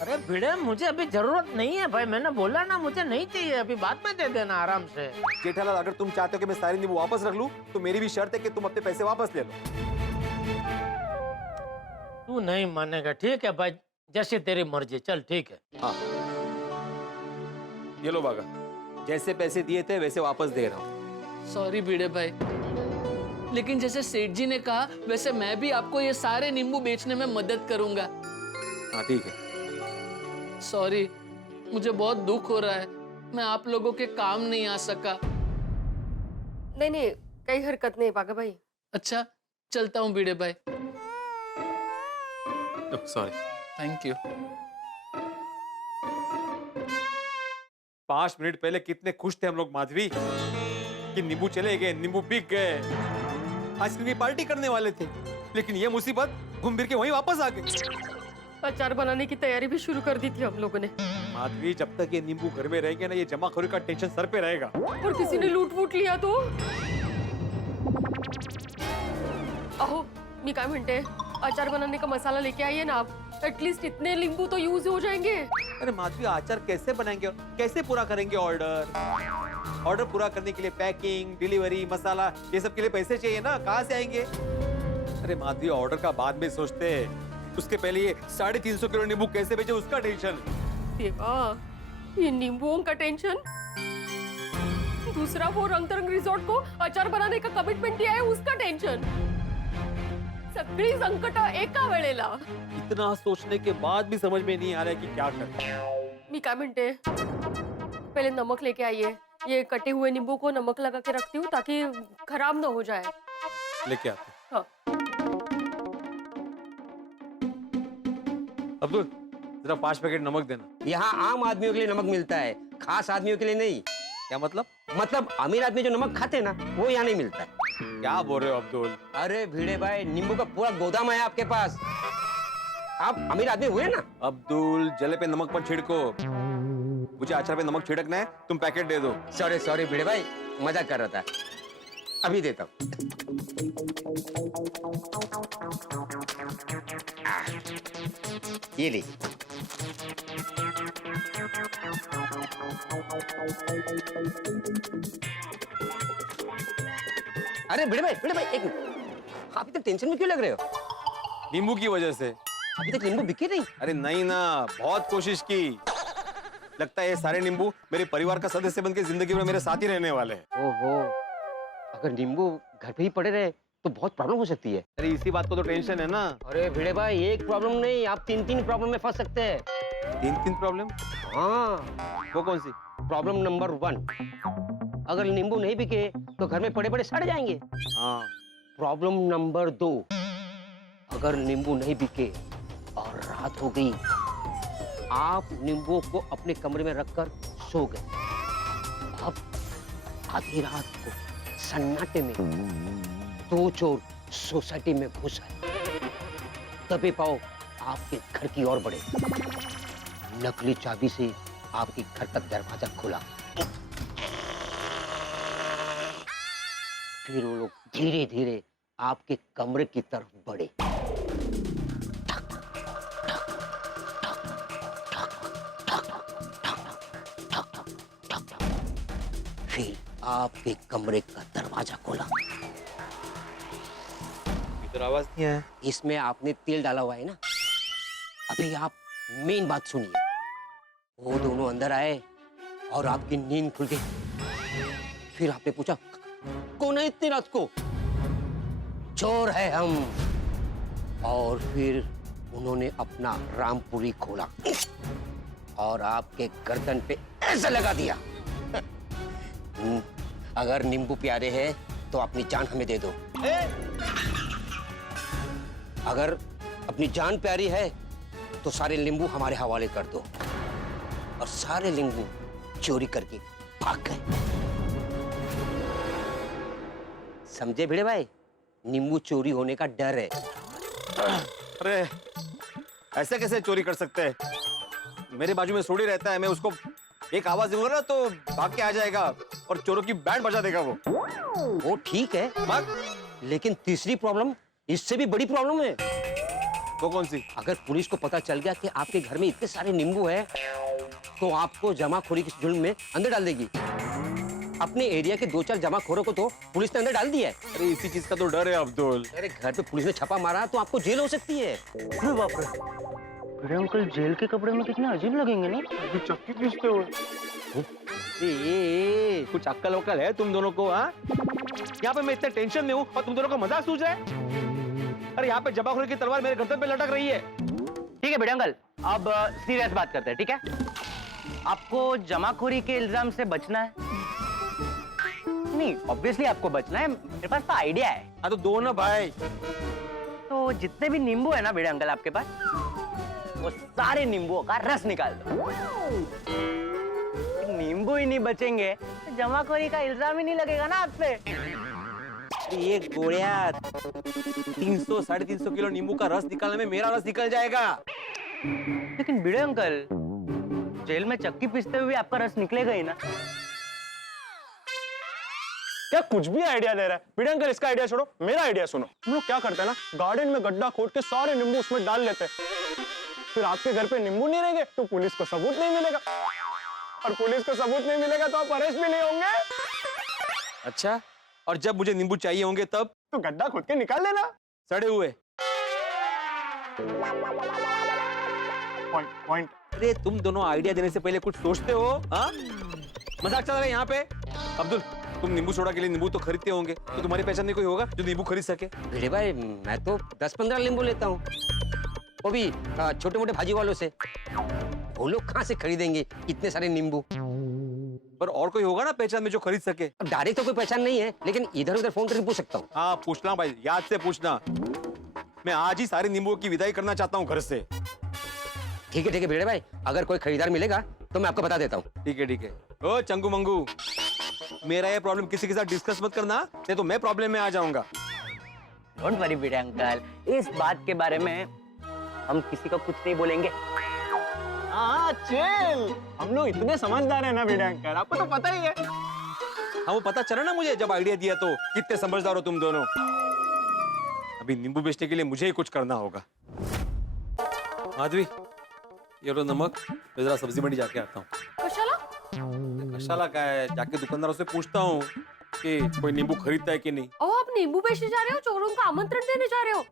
अरे भिड़े मुझे अभी जरूरत नहीं है भाई, मैंने बोला ना मुझे नहीं चाहिए, अभी बाद में दे देना आराम से। जेठालाल अगर तुम चाहते हो कि मैं सारे नींबू वापस रख लूं, तो मेरी भी शर्त है कि तुम अपने पैसे वापस ले लो। तू नहीं मानेगा, ठीक है भाई, जैसे तेरी मर्जी, चल ठीक है। हाँ ये लो बागा, जैसे पैसे दिए थे वैसे वापस दे रहा हूँ। सॉरी भिड़े भाई, लेकिन जैसे सेठ जी ने कहा वैसे मैं भी आपको ये सारे नींबू बेचने में मदद करूंगा। हाँ ठीक है। सॉरी, मुझे बहुत दुख हो रहा है, मैं आप लोगों के काम नहीं आ सका। नहीं, कई हरकत नहीं बागा भाई। अच्छा, चलता हूँ भिड़े भाई। सॉरी। Thank you. 5 मिनट पहले कितने खुश थे हम लोग माधवी कि नींबू चले गए, नींबू बिक गए, आइसक्रीम की पार्टी करने वाले थे, लेकिन ये मुसीबत घूम फिर के वहीं वापस आ गई। अचार बनाने की तैयारी भी शुरू कर दी थी हम लोगों ने। माधवी जब तक ये नींबू घर में रहेंगे ना, ये जमाखोरी का टेंशन सर पे रहेगा। और किसी ने लूट वूट लिया तो? अहो मी काय म्हणते, अचार बनाने का मसाला लेके आइए ना आप, एटलीस्ट इतने नींबू तो यूज हो जाएंगे। अरे माधवी अचार कैसे बनाएंगे, कैसे पूरा करेंगे ऑर्डर पूरा करने के लिए पैकिंग, डिलीवरी, मसाला, ये सब के लिए पैसे चाहिए ना, कहाँ से आएंगे? अरे माधवी ऑर्डर का बाद में सोचते हैं, उसके पहले ये 350 किलो नींबू कैसे बेचे उसका टेंशन। देवा, ये नींबुओं का टेंशन, दूसरा वो रंग रिसोर्ट को अचार बनाने का कमिटमेंट दिया है उसका टेंशन, सगळी संकट एका वेळेला। इतना सोचने के बाद भी समझ में नहीं आ रहा है कि क्या करें। मी काय म्हणते, पहले नमक लेके आइए, ये कटे हुए नींबू को नमक लगा के रखती हूँ ताकि खराब ना हो जाए। लेके आते। हाँ। अब्दुल जरा 5 पैकेट नमक देना। यहाँ आम आदमियों के लिए नमक मिलता है, खास आदमियों के लिए नहीं। क्या मतलब? मतलब अमीर आदमी जो नमक खाते हैं ना, वो यहाँ नहीं मिलता है। क्या बोल रहे हो अब्दुल? अरे भिड़े भाई, नींबू का पूरा गोदाम है आपके पास, आप अमीर आदमी हुए ना। अब्दुल जले पे नमक पर छिड़को, मुझे अचार पे नमक छिड़कना है, तुम पैकेट दे दो। सॉरी भिड़े भाई, मजाक कर रहा था, अभी देता हूँ। ये ली। अरे भिड़े भाई एक मिनट, आप इतने टेंशन में क्यों लग रहे हो? नींबू की वजह से। अभी तक नींबू बिके नहीं? अरे नहीं ना, बहुत कोशिश की, लगता है ये सारे नींबू मेरे परिवार का सदस्य बनके जिंदगी में मेरे साथ ही रहने वाले हैं। ओहो, अगर नींबू घर पे ही पड़े रहे तो बहुत प्रॉब्लम हो सकती है। अरे इसी बात को तो टेंशन है ना। अरे भिड़े भाई, एक प्रॉब्लम नहीं, आप 3 प्रॉब्लम में फंस सकते हैं। 3 प्रॉब्लम? हाँ। वो कौन सी? प्रॉब्लम नंबर 1, अगर नींबू नहीं बिके तो घर में पड़े पड़े सड़ जाएंगे। हाँ। प्रॉब्लम नंबर 2, अगर नींबू नहीं बिके और रात हो गई, आप नींबू को अपने कमरे में रखकर सो गए, अब आधी रात को सन्नाटे में 2 चोर सोसाइटी में घुस आए, दबे पाओ आपके घर की ओर बढ़े, नकली चाबी से आपके घर का दरवाजा खुला। फिर वो लोग धीरे धीरे आपके कमरे की तरफ बढ़े। फिर आपके कमरे का दरवाजा खोला। इधर आवाज नहीं आया। इसमें आपने तेल डाला हुआ है ना। अभी आप मेन बात सुनिए। वो दोनों अंदर आए और आपकी नींद खुल गई। फिर आपने पूछा, कौन है इतनी रात को? चोर है हम। और फिर उन्होंने अपना रामपुरी खोला और आपके गर्दन पे ऐसे लगा दिया। अगर नींबू प्यारे हैं तो अपनी जान हमें दे दो। अगर अपनी जान प्यारी है तो सारे नींबू हमारे हवाले कर दो। और सारे नींबू चोरी करके भाग गए। समझे भिड़े भाई? नींबू चोरी होने का डर है। अरे ऐसे कैसे चोरी कर सकते हैं? मेरे बाजू में सोडी रहता है, मैं उसको एक आवाज दूंगा ना तो भाग के आ जाएगा और चोरों की बैंड बजा देगा वो ठीक है, लेकिन तीसरी प्रॉब्लम इससे भी बड़ी प्रॉब्लम है। तो कौन सी? अगर पुलिस को पता चल गया कि आपके घर में इतने सारे नींबू हैं, तो आपको जमाखोरी के जुर्म में अंदर डाल देगी। अपने एरिया के 2-4 जमाखोरों को तो पुलिस ने अंदर डाल दिया है। अरे इसी चीज का तो डर है अब्दुल। अरे घर पे पुलिस ने छापा मारा तो आपको जेल हो सकती है। अरे बाप रे, बड़े अंकल जेल के कपड़े में कितने अजीब लगेंगे ना, अभी चक्की पीसते हुए। कुछ अक्कल वक्कल है तुम दोनों को? हाँ, यहाँ पे मैं इतने टेंशन में हूँ और तुम दोनों को मजाक सूझ रहा है? अरे यहाँ पे जमाखोरी की तलवार मेरे गर्दन पे लटक रही है। ठीक है बड़े अंकल, अब सीरियस बात करते हैं, ठीक है? आपको जमाखोरी के इल्जाम से बचना है? नहीं, ऑब्वियसली आपको बचना है। मेरे पास तो आइडिया है। हाँ तो दो ना भाई। तो जितने भी नींबू है ना बड़े अंकल आपके पास, वो सारे नींबुओं का रस निकाल दो। नींबू ही नहीं बचेंगे तो जमाखोरी का इल्जाम ही नहीं लगेगा ना आप पे। ये गोड़िया 300-350 किलो नींबू का रस निकालने में मेरा रस निकल जाएगा। लेकिन बड़े अंकल, जेल में चक्की पीसते हुए आपका रस निकलेगा ही ना। क्या कुछ भी आइडिया दे रहा है? बड़े अंकल इसका आइडिया छोड़ो, मेरा आइडिया सुनो। हम लोग क्या करते हैं ना, गार्डन में गड्ढा खोद के सारे नींबू उसमें डाल लेते हैं। फिर आपके घर पे नींबू नहीं रहेंगे तो पुलिस को सबूत नहीं मिलेगा, और पुलिस को सबूत नहीं मिलेगा तो आप अरेस्ट भी नहीं होंगे। अच्छा, और जब मुझे नींबू चाहिए होंगे तब? तो गड्ढा खोद के निकाल लेना सड़े हुए। पॉइंट। अरे तुम दोनों आइडिया देने से पहले कुछ सोचते हो? हाँ, मजाक चल रहा है यहाँ पे। अब्दुल, तुम नींबू सोडा के लिए नींबू तो खरीदते होंगे, तो तुम्हारी पहचान में कोई होगा जो नींबू खरीद सके? भिड़े भाई, मैं तो 10-15 नींबू लेता हूँ, वो भी छोटे मोटे भाजी वालों से। वो लोग कहाँ से खरीदेंगे इतने सारे नींबू? पर और कोई होगा ना पहचान में जो खरीद सके? डायरेक्ट तो कोई पहचान नहीं है, लेकिन इधर उधर फोन करके पूछ सकता हूँ। हाँ पूछना भाई, याद से पूछना। मैं आज ही सारे नींबुओं की विदाई करना चाहता हूँ घर से। ठीक है भिड़े भाई, अगर कोई खरीदार मिलेगा तो मैं आपको बता देता हूँ। ठीक है। ओ चंगू मंगू, मेरा ये प्रॉब्लम किसी के साथ डिस्कस मत करना, नहीं तो मैं प्रॉब्लम में आ जाऊंगा। डोंट वरी बड़े अंकल, इस बात के बारे में हम किसी को कुछ नहीं बोलेंगे। हाँ चिल, हम लोग इतने समझदार हैं ना बड़े अंकल, आपको तो पता ही है। हाँ वो पता चला ना मुझे जब आइडिया दिया, तो कितने समझदार हो तुम दोनों। अभी नींबू बेचने के लिए मुझे ही कुछ करना होगा। माधवी, ये लो नमक, मैं जरा सब्जी मंडी जाके आता हूँ। कशाला? कशाला का है, जाके दुकानदारों से पूछता हूँ कि कोई नींबू खरीदता है कि नहीं। ओ, आप नींबू बेचने जा रहे हो? चोरों को आमंत्रण देने जा रहे हो?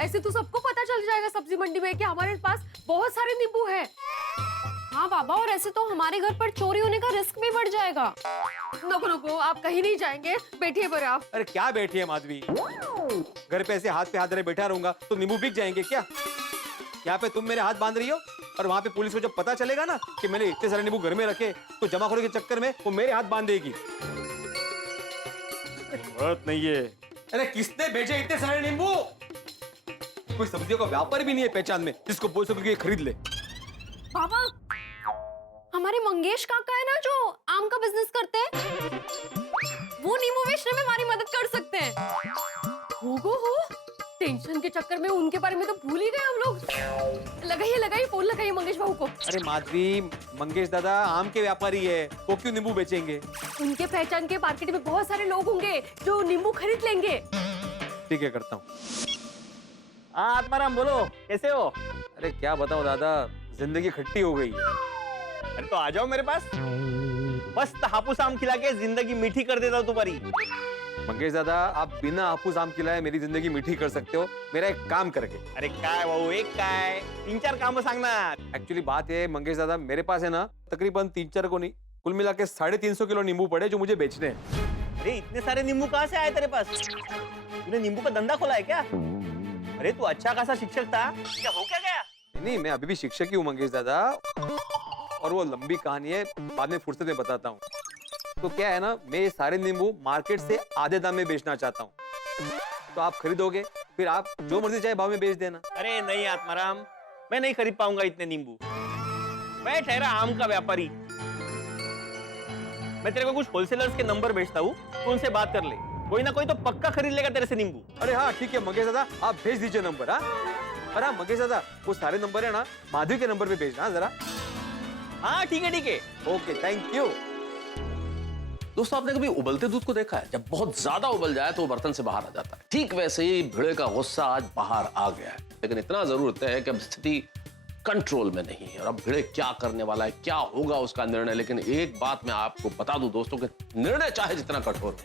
ऐसे तो सबको पता चल जाएगा सब्जी मंडी में कि हमारे पास बहुत सारे नींबू हैं। हाँ बाबा, और ऐसे तो हमारे घर पर चोरी होने का रिस्क भी बढ़ जाएगा। नको, आप कहीं नहीं जाएंगे, बैठिए पर आप। अरे क्या बैठिए माधवी, घर पे ऐसे हाथ पे हाथ धरे बैठा रहूंगा तो नींबू बिक जाएंगे क्या? यहाँ पे तुम मेरे हाथ बांध रही हो, और वहाँ पे पुलिस को जब पता चलेगा ना कि मैंने इतने सारे नींबू घर में रखे, तो जमाखोरी के चक्कर में वो मेरे हाथ बांध देगी। बात नहीं है। अरे किसने भेजे इतने सारे नींबू? कोई सब्जियों का व्यापारी भी नहीं है पहचान में जिसको बोल सको कि खरीद ले। बाबा, हमारे मंगेश काका है ना जो आम का बिजनेस करते हैं, वो नींबू बेचने में हमारी मदद कर सकते हैं। हो टेंशन के चक्कर में उनके बारे में तो भूल ही गए हम लोग। लगाइए फोन लगाइए मंगेश भाऊ को। अरे माधवी, मंगेश दादा आम के व्यापारी है, वो क्यों नींबू बेचेंगे? उनके पहचान के मार्केट में बहुत सारे लोग होंगे जो नींबू खरीद लेंगे। ठीक है, करता हूँ। आत्माराम बोलो, कैसे हो? अरे क्या बताओ दादा, जिंदगी खट्टी हो गई। अरे तो आ जाओ मेरे पास, मस्त हापूस आम खिला के जिंदगी मीठी कर देता हूँ तुम्हारी। मंगेश दादा, आप बिना हापूस आम खिलाए मेरी जिंदगी मीठी कर सकते हो, मेरा एक काम करके। अरे काय भाऊ, एक काय 3-4 काम सांगना। एक्चुअली बात ये है मंगेश दादा, मेरे पास है ना तकरीबन 3-4 को नहीं, कुल मिला के 350 किलो नींबू पड़े जो मुझे बेचने हैं। अरे इतने सारे नींबू कहाँ से आए तेरे पास? तूने नींबू का धंधा खोला है क्या? अरे तू अच्छा खासा शिक्षक था, क्या हो क्या गया? नहीं, मैं अभी भी शिक्षक ही हूँ मंगेश दादा, और वो लंबी कहानी है, बाद में फुर्सत में बताता हूँ। तो क्या है ना, मैं ये सारे नींबू मार्केट से आधे दाम में बेचना चाहता हूँ, तो आप खरीदोगे, फिर आप जो मर्जी चाहे भाव में बेच देना। अरे नहीं आत्माराम, मैं नहीं खरीद पाऊंगा इतने नींबू। मैं ठहरा आम का व्यापारी। मैं तेरे को कुछ होलसेलर्स के नंबर भेजता हूँ, तो उनसे बात कर ले, कोई ना कोई तो पक्का खरीद लेगा तेरे से नींबू। अरे हाँ ठीक है मंगेश दादा, आप भेज दीजिए नंबर। हाँ अरे हाँ मंगेश दादा, वो सारे नंबर है ना माधवी के नंबर पे भेजना जरा। हाँ ठीक है। Okay, thank you. दोस्तों, आपने कभी उबलते दूध को देखा है? जब बहुत ज्यादा उबल जाए तो वो बर्तन से बाहर आ जाता है। ठीक वैसे ही भिड़े का गुस्सा आज बाहर आ गया है, लेकिन इतना जरूर तय है कि अब स्थिति कंट्रोल में नहीं है और अब भिड़े क्या करने वाला है, क्या होगा उसका निर्णय। लेकिन एक बात मैं आपको बता दूं दोस्तों, कि निर्णय चाहे जितना कठोर,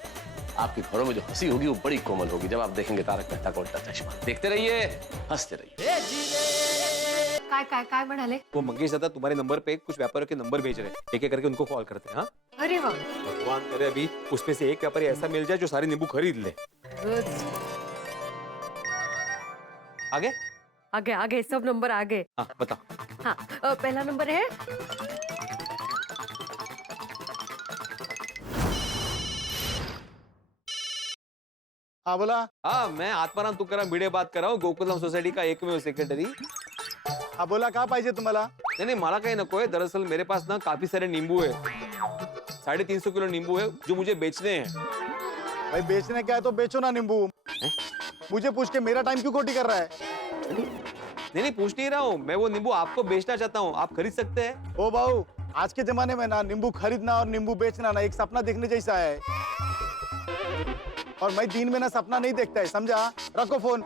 आपके घरों में जो हंसी होगी वो बड़ी कोमल होगी जब आप देखेंगे तारक मेहता का उल्टा चश्मा। देखते रहिए, हंसते रहिए। काय बढ़ाले? वो मंगेश दादा तुम्हारे नंबर पे कुछ व्यापारियों के नंबर भेज रहे हैं, एक एक करके उनको कॉल करते हैं। हाँ अरे वाह, भगवान करे अभी उसमें से एक व्यापारी ऐसा मिल जाए जो सारे नींबू खरीद ले। आगे आगे आगे सब नंबर आगे। हाँ बताओ। हाँ पहला नंबर है हाँ बोला। हाँ मैं आत्माराम तुकाराम भिडे बात कर रहा हूँ, गोकुलम सोसायटी का एकमेव सेक्रेटरी। हाँ बोला, कहाँ पाहिजे तुम्हाला? नहीं मला काही नको है, दरअसल मेरे पास ना काफी सारे नींबू है, 350 किलो नींबू है जो मुझे बेचने हैं। भाई बेचने क्या है तो बेचो ना नींबू। मुझे पूछ के मेरा टाइम क्यों खोटी कर रहा है? नहीं पूछ नहीं रहा हूँ मैं, वो नींबू आपको बेचना चाहता हूँ, आप खरीद सकते हैं। ओ बाबू, आज के जमाने में ना नींबू खरीदना और नींबू बेचना ना एक सपना देखने जैसा है, और मैं दिन में ना सपना नहीं देखता है, समझा? रखो फोन।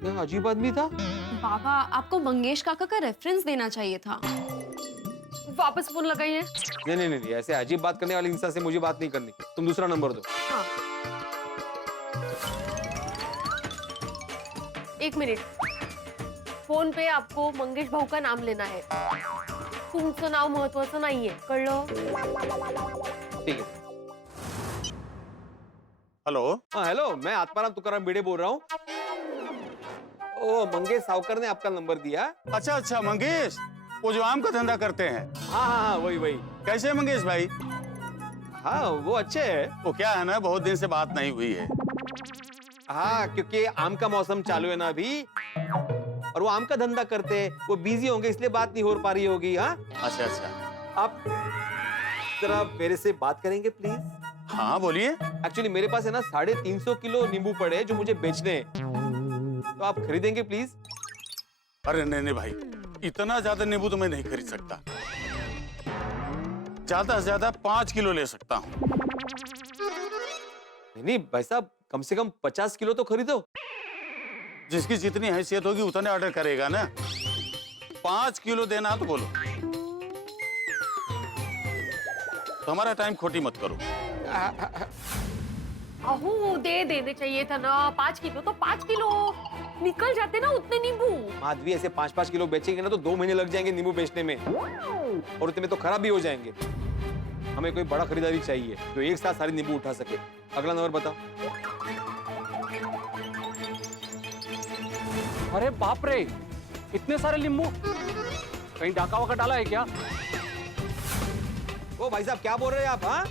क्या अजीब आदमी था। बाबा, आपको मंगेश काका का रेफरेंस देना चाहिए था। वापस फोन लगाइए। नहीं, ऐसे अजीब बात करने वाले इंसान से मुझे बात नहीं करनी। तुम दूसरा नंबर दो। हाँ। 1 मिनिट, फोन पे आपको मंगेश भाऊ का नाम लेना है, तुमचं नाव महत्वाचं नाहीये, कळलं? ठीक है। हेलो। हाँ हेलो, मैं आत्माराम तुकाराम भिडे बोल रहा हूँ। ओ मंगेश सावकर ने आपका नंबर दिया। अच्छा मंगेश, वो जो आम का धंधा करते हैं। हाँ वही। कैसे है मंगेश भाई? हाँ वो अच्छे है। वो क्या है ना, बहुत दिन से बात नहीं हुई है। हाँ क्योंकि आम का मौसम चालू है ना अभी, और वो आम का धंधा करते हैं, वो बिजी होंगे इसलिए बात नहीं हो पा रही होगी। हाँ अच्छा, आप जरा मेरे से बात करेंगे प्लीज? हाँ बोलिए। एक्चुअली मेरे पास है ना 350 किलो नींबू पड़े हैं जो मुझे बेचने हैं, तो आप खरीदेंगे प्लीज? अरे नहीं भाई, इतना ज्यादा नींबू तो मैं नहीं खरीद सकता, ज्यादा से ज्यादा 5 किलो ले सकता हूँ। नहीं भाई साहब, कम से कम 50 किलो तो खरीदो। जिसकी जितनी हैसियत होगी उतने ऑर्डर करेगा ना। 5 किलो देना तो बोलो, तो हमारा टाइम खोटी मत करो। अहो दे देने चाहिए था ना, 5 किलो तो 5 किलो निकल जाते ना उतने नींबू। माधवी ऐसे 5-5 किलो बेचेंगे ना तो 2 महीने लग जाएंगे नींबू बेचने में, और उतने में तो खराब भी हो जाएंगे। हमें कोई बड़ा खरीदारी चाहिए जो एक साथ सारे नींबू उठा सके। अगला नंबर बताओ। अरे बाप रे, इतने सारे नींबू, कहीं डाका वाका डाला है क्या? ओ भाई साहब क्या बोल रहे हैं आप? हाँ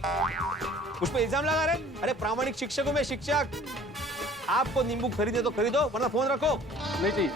उस पे इल्जाम लगा रहे? अरे प्रामाणिक शिक्षकों में शिक्षक, आपको नींबू खरीदे तो खरीदो वरना फोन रखो। नहीं जी।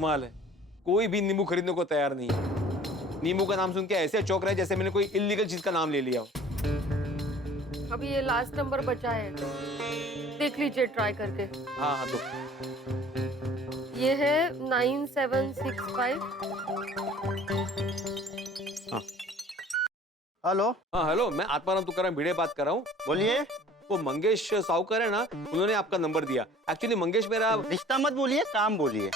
कमाल है, कोई भी नींबू खरीदने को तैयार नहीं है। नींबू का नाम सुन के ऐसे चौंक रहा है जैसे मैंने कोई इल्लीगल चीज का नाम ले लिया हो। अभी ये लास्ट नंबर बचा है, देख लीजिए ट्राई करके। हाँ हाँ, दो। ये है 9765। हाँ हेलो। हाँ हेलो, मैं आत्माराम तुकाराम भिड़े बात कर रहा हूँ। बोलिए। वो मंगेश साहूकर है ना, उन्होंने आपका नंबर दिया। एक्चुअली मंगेश मेरा रिश्ता मत बोलिए, काम बोलिए।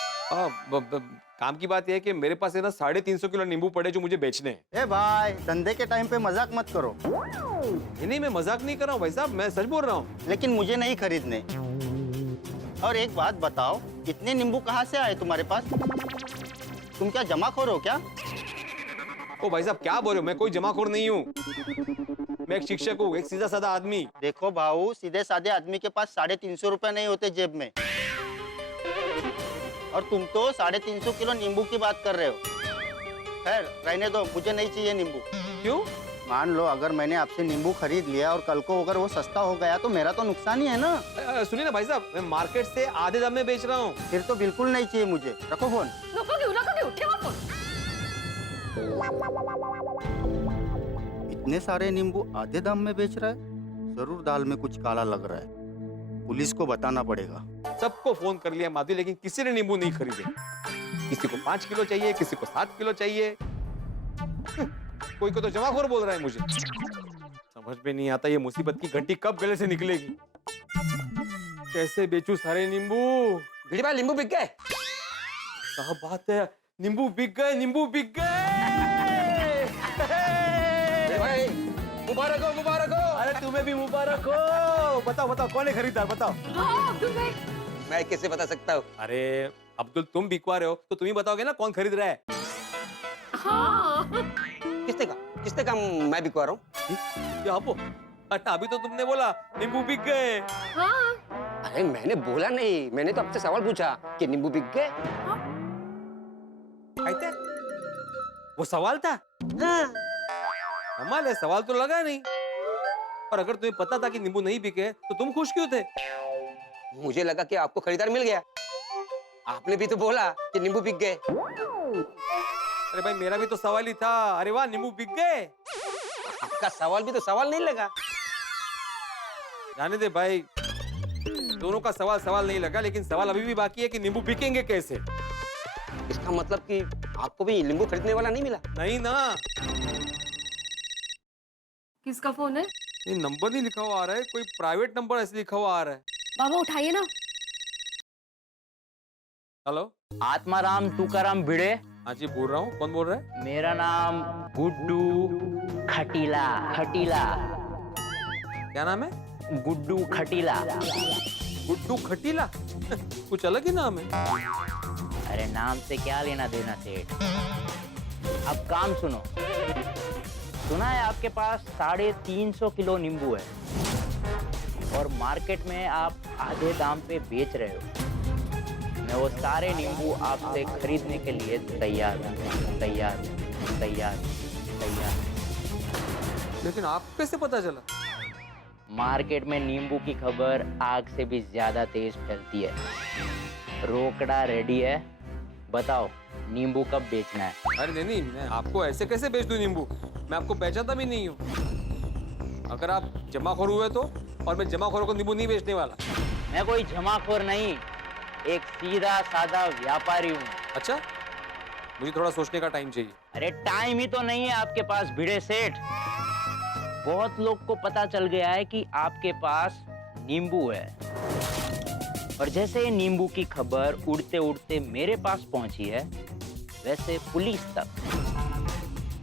काम की बात यह है कि मेरे पास है ना 350 किलो नींबू पड़े जो मुझे बेचने हैं। ए भाई, धंधे के टाइम पे मजाक मत करो। नहीं, मैं मजाक नहीं कर रहा हूँ भाई साहब, मैं सच बोल रहा हूँ। लेकिन मुझे नहीं खरीदने। और एक बात बताओ, इतने नींबू कहाँ से आए तुम्हारे पास? तुम क्या जमाखोर हो क्या? ओ भाई साहब, क्या बोल रहे हो? मैं कोई जमाखोर नहीं हूँ, मैं एक शिक्षक हूँ, एक सीधा साधा आदमी। देखो भाऊ, सीधे साधे आदमी के पास 350 रुपए नहीं होते जेब में, और तुम तो 350 किलो नींबू की बात कर रहे हो। खैर रहने दो, मुझे नहीं चाहिए नींबू। क्यों? मान लो अगर मैंने आपसे नींबू खरीद लिया और कल को अगर वो सस्ता हो गया तो मेरा तो नुकसान ही है ना। सुनिए ना भाई साहब, मैं मार्केट से आधे दाम में बेच रहा हूँ। फिर तो बिल्कुल नहीं चाहिए मुझे। रखो फोन। नको घेऊ, ठेवा फोन। इतने सारे नींबू आधे दाम में बेच रहा है, जरूर दाल में कुछ काला लग रहा है। पुलिस को बताना पड़ेगा। सबको फोन कर लिया माधवी, लेकिन किसी ने नींबू नहीं खरीदे। किसी को 5 किलो चाहिए, किसी को 7 किलो चाहिए, कोई को तो जमाखोर बोल रहा है मुझे। समझ में नहीं आता ये मुसीबत की घंटी कब गले से निकलेगी। कैसे बेचूं सारे नींबू? भिड़े भाई, नींबू बिक गए। क्या बात है, नींबू बिक गए, नींबू बिक गए। भाई मुबारक हो, मुबारक हो। अरे तुम्हें भी मुबारक हो। बताओ बताओ, कौन है खरीदार? बताओ। हाँ अब्दुल भाई। मैं कैसे बता सकता हूँ? अरे अब्दुल, तुम बिकवा रहे हो तो तुम ही बताओगे ना कौन खरीद रहा है। हाँ। किसने का मैं बिकवा रहा हूँ? क्या वो? अभी तो तुमने बोला नींबू बिक गए। हाँ। अरे मैंने बोला नहीं, मैंने तो आपसे सवाल पूछा कि नींबू बिक गए। वो सवाल था? हाँ। कमाल है, सवाल तो लगा नहीं। और अगर तुम्हें पता था कि नींबू नहीं बिके तो तुम खुश क्यों थे? मुझे लगा कि आपको खरीदार मिल गया। आपने भी तो बोला कि नींबू बिक गए। अरे भाई, मेरा भी तो सवाल ही था। अरे वाह, नींबू बिक गए। आपका सवाल भी तो सवाल नहीं लगा। जाने दे भाई, दोनों का सवाल सवाल नहीं लगा, लेकिन सवाल अभी भी बाकी है कि नींबू बिकेंगे कैसे। इसका मतलब कि आपको भी नींबू खरीदने वाला नहीं मिला? नहीं ना। किसका फोन है? ये नंबर नहीं लिखा हुआ आ रहा है, कोई प्राइवेट नंबर ऐसे लिखा हुआ आ रहा है। बाबा उठाइए ना। हेलो, आत्माराम तुकाराम भिड़े। हाँ जी, बोल रहा हूँ। कौन बोल रहा है? मेरा नाम गुड्डू खटीला। खटीला। क्या नाम है? गुड्डू खटीला। गुड्डू खटीला? कुछ अलग ही नाम है। अरे नाम से क्या लेना देना सेठ। अब काम सुनो। सुना है आपके पास 350 किलो नींबू है और मार्केट में आप आधे दाम पे बेच रहे हो। मैं वो सारे नींबू आपसे खरीदने के लिए तैयार हूँ। तैयार। लेकिन आप कैसे पता चला? मार्केट में नींबू की खबर आग से भी ज्यादा तेज फैलती है। रोकड़ा रेडी है, बताओ नींबू कब बेचना है? अरे नहीं, मैं आपको ऐसे कैसे बेच दूं नींबू? मैं आपको पहचानता भी नहीं हूँ। अगर आप जमाखोर हुए तो, और मैं जमाखोरों को नींबू नहीं बेचने वाला। मैं कोई जमाखोर नहीं, एक सीधा साधा व्यापारी हूँ। अच्छा, मुझे थोड़ा सोचने का टाइम चाहिए। अरे टाइम ही तो नहीं है आपके पास भिड़े सेठ। बहुत लोग को पता चल गया है कि आपके पास नींबू है, और जैसे ये नींबू की खबर उड़ते उड़ते मेरे पास पहुंची है, वैसे पुलिस तक,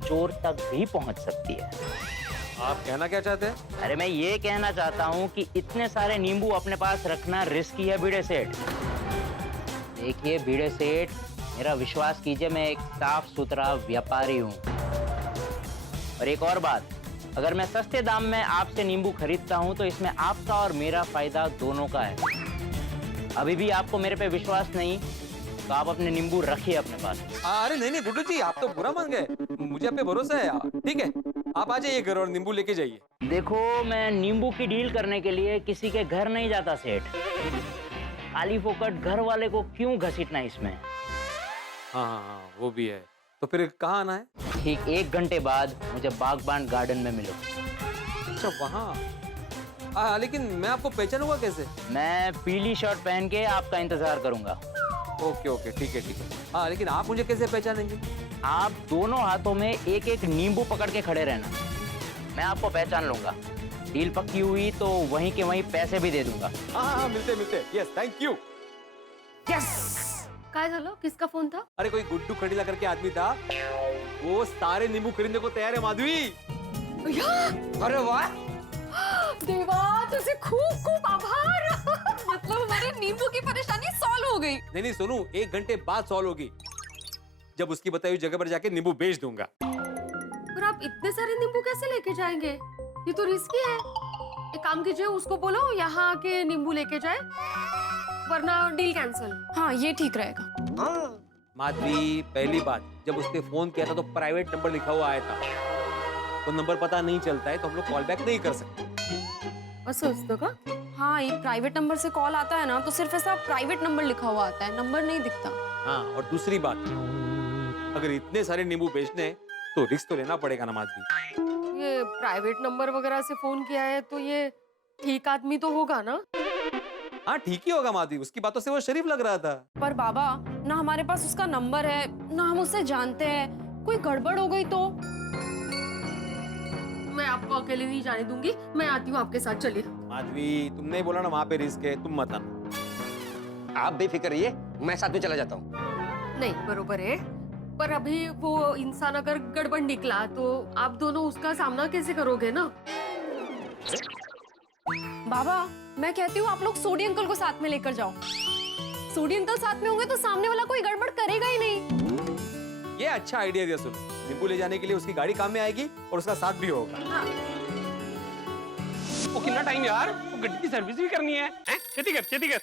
चोर तक भी पहुंच सकती है। आप कहना क्या चाहते हैं? अरे मैं ये कहना चाहता हूँ कि इतने सारे नींबू अपने पास रखना रिस्की है भिड़े सेठ। देखिए भिड़े सेठ, मेरा विश्वास कीजिए, मैं एक साफ सुथरा व्यापारी हूँ। और एक और बात, अगर मैं सस्ते दाम में आपसे नींबू खरीदता हूँ तो इसमें आपका और मेरा फायदा दोनों का है। अभी भी आपको मेरे पे विश्वास नहीं तो आप अपने नींबू रखिए अपने पास। अरे नहीं गुड्डू जी, आप तो बुरा मान गए। मुझे आप पे भरोसा है। ठीक है, आप आ जाइए घर और नींबू लेके जाइए। देखो, मैं नींबू की डील करने के लिए किसी के घर नहीं जाता सेठ। खाली फोकट घर वाले को क्यों घसीटना इसमें। हाँ हाँ हाँ, वो भी है। तो फिर कहाँ आना है? ठीक 1 घंटे बाद मुझे बागबान गार्डन में मिलो। अच्छा वहाँ। लेकिन मैं आपको पहचानूंगा कैसे? मैं पीली शर्ट पहन के आपका इंतजार करूंगा। ओके ओके, ठीक है ठीक है। हाँ, लेकिन आप मुझे कैसे पहचानेंगे? आप दोनों हाथों में एक एक नींबू पकड़ के खड़े रहना, मैं आपको पहचान लूंगा। डील पक्की हुई तो वहीं के वहीं पैसे भी दे दूंगा। हाँ हाँ, मिलते मिलते। Yes, thank you. काय झालं? किसका फोन था? अरे कोई गुड्डू खड़ीला करके आदमी था, वो सारे नींबू खरीदने को तैयार है माधवी। अरे वाह देवा, तुझे खूब खूब आभार। मतलब हमारे नींबू की परेशानी सॉल्व हो गई। नहीं नहीं सोनू, 1 घंटे बाद सॉल्व होगी, जब उसकी बताई हुई जगह पर जाके नींबू बेच दूंगा। पर आप इतने सारे नींबू कैसे लेके जाएंगे? ये तो रिस्की है। एक काम कीजिए, उसको बोलो यहाँ आके नींबू लेके जाए, वरना डील कैंसिल। हाँ, ये ठीक रहेगा। माधवी, पहली बात, जब उसने फोन किया था तो प्राइवेट नंबर लिखा हुआ आया था, तो नंबर पता नहीं चलता है तो हम लोग कॉल बैक नहीं कर सकते। असं असतं का? हाँ, ये प्राइवेट नंबर से कॉल आता है ना तो सिर्फ ऐसा प्राइवेट नंबर लिखा हुआ आता है, नंबर नहीं दिखता। हाँ, और दूसरी बात, अगर इतने सारे नींबू बेचने हैं तो रिस्क तो लेना पड़ेगा ना माधवी। ये प्राइवेट नंबर वगैरह से फोन किया है तो ये ठीक आदमी तो होगा ना? हाँ, ठीक ही होगा माधवी, उसकी बातों से वो शरीफ लग रहा था। पर बाबा, ना हमारे पास उसका नंबर है, ना हम उससे जानते हैं, कोई गड़बड़ हो गई तो? मैं आपको अकेले नहीं जाने दूंगी, मैं आती हूँ आपके साथ, चलिए। माधवी, तुमने ही बोला ना वहाँ पे रिस्क है, तुम मत आना। आप बेफिक्र रहिए, मैं साथ में चला जाता हूँ। नहीं, बरोबर है, पर अभी वो इंसान अगर गड़बड़ निकला तो आप दोनों उसका सामना कैसे करोगे ना? बाबा, मैं कहती हूँ आप लोग सोडी अंकल को साथ में लेकर जाओ। सोडी अंकल साथ में होंगे तो सामने वाला कोई गड़बड़ करेगा ही नहीं। ये अच्छा आइडिया दिया सुन। नींबू ले जाने के लिए उसकी गाड़ी काम में आएगी और उसका साथ भी होगा। हाँ। वो कितना टाइम यार, वो गड्डी की सर्विस भी करनी है। छेती कर, छेती कर।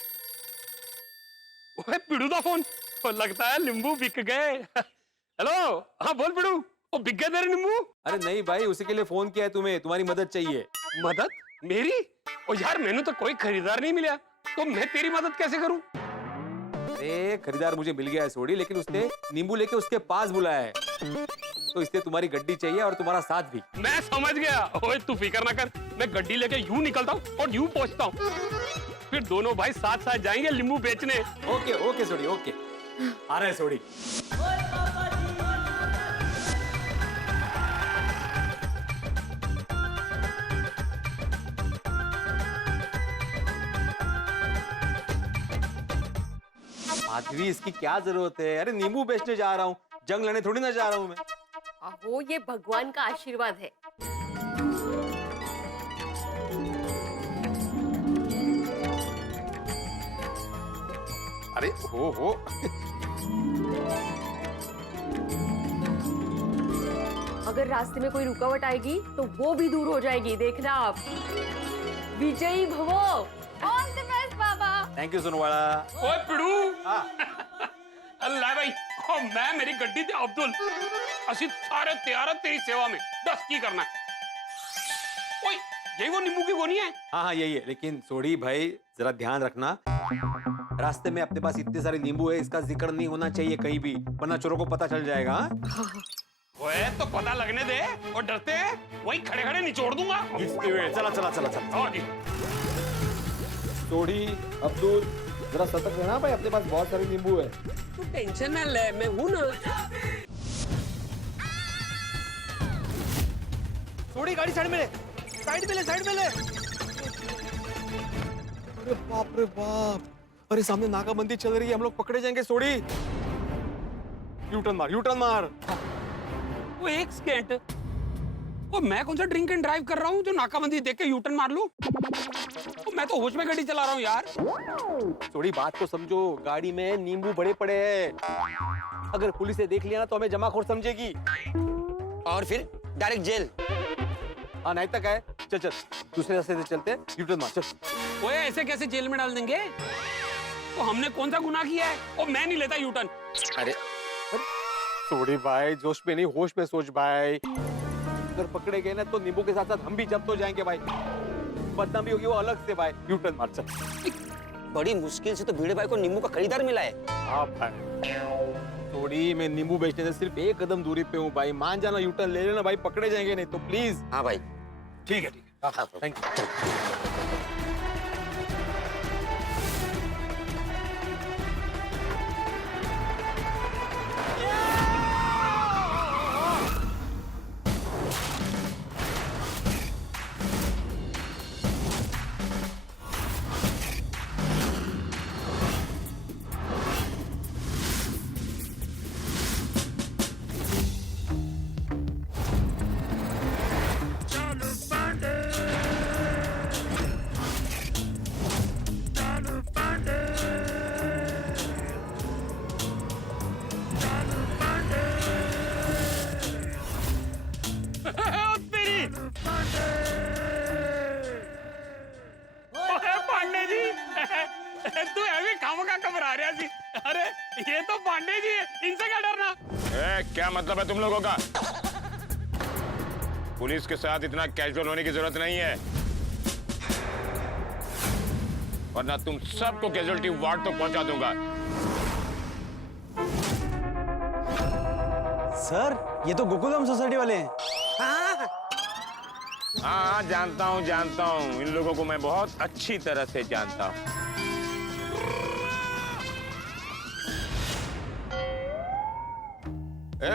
ओए पिड़ू दा फोन, वो लगता है नींबू बिक गए। हेलो, हाँ बोल पिड़ू, वो बिक गए तेरे नींबू? अरे नहीं भाई, उसी के लिए फोन किया है तुम्हें, तुम्हारी मदद चाहिए। मदद? मेरी? ओ यार, मैंने तो कोई खरीदार नहीं मिला, तो मैं तेरी मदद कैसे करूं? अरे खरीदार मुझे मिल गया है सोडी, लेकिन उसने नींबू लेके उसके पास बुलाया है, तो इसलिए तुम्हारी गड्डी चाहिए और तुम्हारा साथ भी। मैं समझ गया। ओए तू फिक्र ना कर, मैं गड्डी लेके यूं निकलता हूँ और यूं पहुंचता हूँ, फिर दोनों भाई साथ साथ जाएंगे नींबू बेचने। ओके ओके सोडी, ओके। आ रहा है सोडी। माधवी, इसकी क्या जरूरत है? अरे नींबू बेचने जा रहा हूँ, जंग लड़ने थोड़ी ना जा रहा हूँ मैं। वो ये भगवान का आशीर्वाद है। अरे हो अगर रास्ते में कोई रुकावट आएगी तो वो भी दूर हो जाएगी, देखना आप। विजयी भवो। ऑल द बेस्ट बाबा। Thank you Sonwada. ओए पिड़ू, अल्लाह भाई, ओ मैं मेरी गड्डी ते अब्दुल असी सारे तैयार है तेरी सेवा में, दस की करना है। ओए यही वो नींबू की गोनी है? हाँ यही है, लेकिन सोडी भाई जरा ध्यान रखना, रास्ते में अपने पास इतने सारे नींबू है, इसका जिक्र नहीं होना चाहिए कहीं भी, वरना चोरों को पता चल जाएगा। ओए तो पता लगने दे, और डरते हैं वही खड़े खड़े निचोड़ दूंगा। चला चला चला चला। और सोडी, अब्दुल, जरा सतर्क रहना भाई, अपने पास बहुत सारे नींबू है। तू टेंशन ना ले, मैं हूं ना। सोडी, गाड़ी साइड में ले, साइड में ले, साइड में ले। अरे बाप रे बाप, अरे सामने नाकाबंदी चल रही है, हम लोग पकड़े जाएंगे। सोडी, यूटर्न मार, यूटर्न मार। वो एक सेकंड, वो मैं कौन सा ड्रिंक एंड ड्राइव कर रहा हूँ जो नाकाबंदी देख के यूटर्न मार लूं? तो मैं तो होश में गाड़ी चला रहा हूँ यार। थोड़ी बात तो समझो, गाड़ी में नींबू बड़े पड़े हैं, अगर पुलिस ने देख लिया ना तो हमें जमाखोर समझेगी और फिर डायरेक्ट जेल। हाँ, नहीं तक है। चल चल, दूसरे रास्ते से चलते हैं, यूटर्न मार, चल। ओए ऐसे कैसे जेल में डाल देंगे? तो हमने कौन सा गुनाह किया है? और मैं नहीं लेता यूटर्न। अरे सोडी भाई, जोश में नहीं होश में सोच भाई, अगर पकड़े गए ना तो नींबू के साथ साथ हम भी जब्त हो जाएंगे भाई, बदनामी होगी वो अलग से भाई। यूटर्न मार, चल। बड़ी मुश्किल से तो भिड़े भाई को नींबू का खरीदार मिला है। हाँ भाई। थोड़ी मैं नींबू बेचने से सिर्फ एक कदम दूरी पे हूँ भाई, मान जाना, यूटर्न ले लेना भाई, पकड़े जाएंगे नहीं तो प्लीज। हाँ भाई ठीक है थैंक यू। पांडे जी तू अभी खामखा घबरा रहा सी। अरे ये तो पांडे जी है, इनसे क्या डरना। क्या मतलब है तुम लोगों का? पुलिस के साथ इतना कैजुअल होने की जरूरत नहीं है, वरना तुम सबको कैजुअलिटी वार्ड तक पहुंचा दूंगा। सर ये तो गोकुलम सोसाइटी वाले हैं। हाँ जानता हूँ, इन लोगों को मैं बहुत अच्छी तरह से जानता हूँ।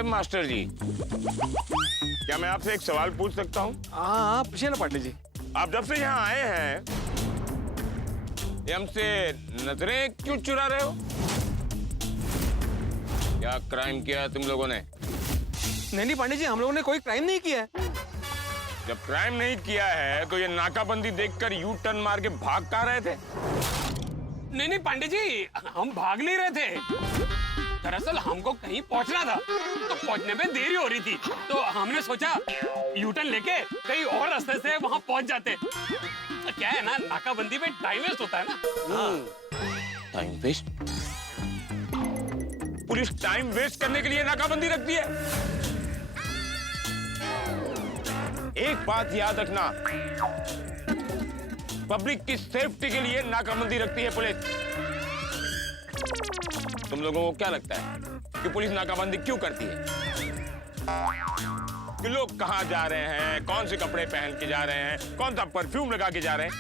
मास्टर जी, क्या मैं आपसे एक सवाल पूछ सकता हूँ? हाँ पूछिए ना पांडे जी। आप जब से यहाँ आए हैं ये हमसे नजरें क्यों चुरा रहे हो? क्या क्राइम किया तुम लोगों ने? नहीं पांडे जी, हम लोगों ने कोई क्राइम नहीं किया है। जब क्राइम नहीं किया है तो ये नाकाबंदी देखकर यू टर्न मार के भाग कहाँ रहे थे? नहीं पांडे जी, हम भाग नहीं रहे थे। दरअसल हमको कहीं पहुंचना था, तो पहुंचने में देरी हो रही थी, तो हमने सोचा यूटर्न लेके कहीं और रास्ते से वहां पहुंच जाते। क्या है ना, नाकाबंदी में टाइम वेस्ट होता है ना। Time waste? Police time waste करने के लिए नाकाबंदी रखती है? एक बात याद रखना, पब्लिक की सेफ्टी के लिए नाकाबंदी रखती है पुलिस। तुम लोगों को क्या लगता है कि पुलिस नाकाबंदी क्यों करती है? कि लोग कहां जा रहे हैं, कौन से कपड़े पहन के जा रहे हैं, कौन सा परफ्यूम लगा के जा रहे हैं,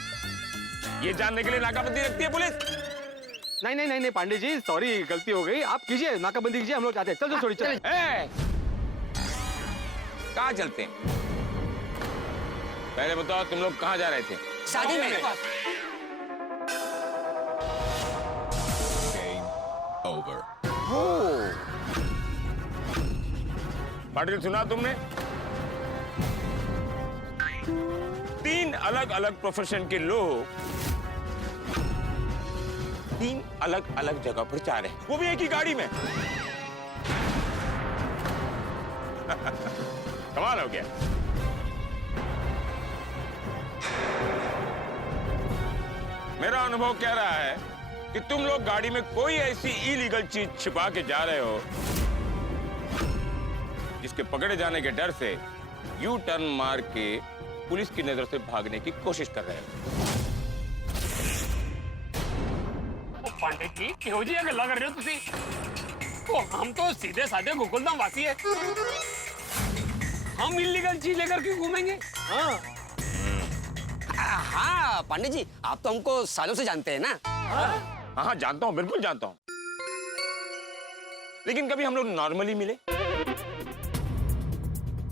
ये जानने के लिए नाकाबंदी रखती है पुलिस। नहीं पांडे जी, सॉरी गलती हो गई, आप कीजिए नाकाबंदी कीजिए, हम लोग जाते हैं। चल थोड़ी चल। कहां चलते हैं? पहले बताओ तुम लोग कहां जा रहे थे? शादी में। पाटिल सुना तुमने? 3 अलग अलग प्रोफेशन के लोग 3 अलग अलग जगह पर जा रहे हैं, वो भी एक ही गाड़ी में। कमाल हो गया। मेरा अनुभव कह रहा है कि तुम लोग गाड़ी में कोई ऐसी इलीगल चीज छिपा के जा रहे हो जिसके पकड़े जाने के डर से यू टर्न मार के पुलिस की नजर से भागने की कोशिश कर रहे हो। पंडित जी क्यों जी गल्ला कर रहे हो तुसी? तो हम तो सीधे साधे गोकुलधाम वासी है, हम इलीगल चीज लेकर क्यों घूमेंगे? हाँ पंडित जी, आप तो हमको सालों से जानते हैं ना। हाँ जानता हूँ, बिल्कुल जानता हूँ, लेकिन कभी हम लोग नॉर्मली मिले?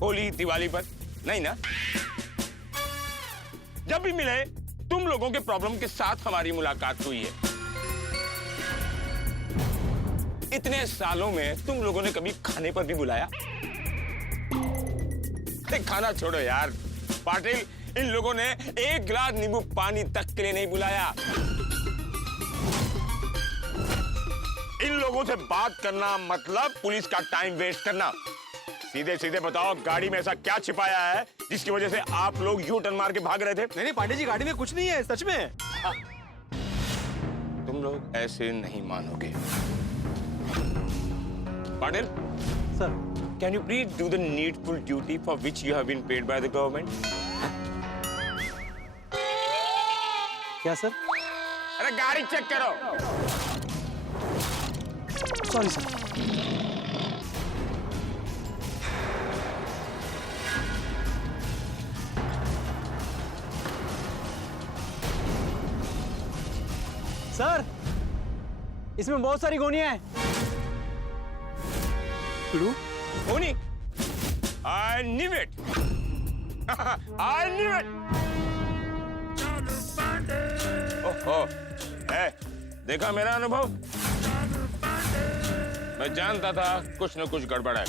होली दिवाली पर नहीं ना? जब भी मिले तुम लोगों के प्रॉब्लम के साथ हमारी मुलाकात हुई है। इतने सालों में तुम लोगों ने कभी खाने पर भी बुलाया? खाना छोड़ो यार पाटिल, इन लोगों ने एक गिलास नींबू पानी तक के लिए नहीं बुलाया। इन लोगों से बात करना मतलब पुलिस का टाइम वेस्ट करना। सीधे सीधे बताओ, गाड़ी में ऐसा क्या छिपाया है जिसकी वजह से आप लोग यू टर्न मार के भाग रहे थे? नहीं पांडे जी, गाड़ी में कुछ नहीं है, सच में। तुम लोग ऐसे नहीं मानोगे। Patil sir, can you please do the needful duty for which you have been paid by the government? क्या सर? अरे गाड़ी चेक करो। Sorry sir. सर, इसमें बहुत सारी गोनियां हैं। गोनी? I knew it. I knew it. ओहो, देखा मेरा अनुभव? मैं जानता था कुछ न कुछ गड़बड़ है।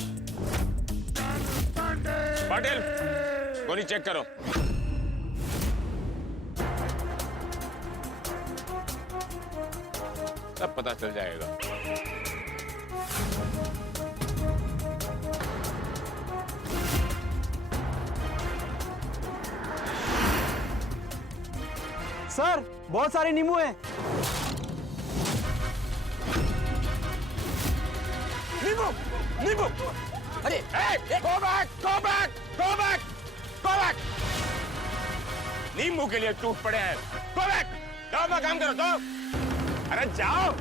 पाटिल, गोली चेक करो। सब पता चल जाएगा। सर, बहुत सारे नींबू हैं। नींबू, नींबू। अरे, go back, go back, go back, go back। नींबू के लिए टूट पड़े हैं। Go back, जाओ अपना काम करो, जाओ। अरे जाओ।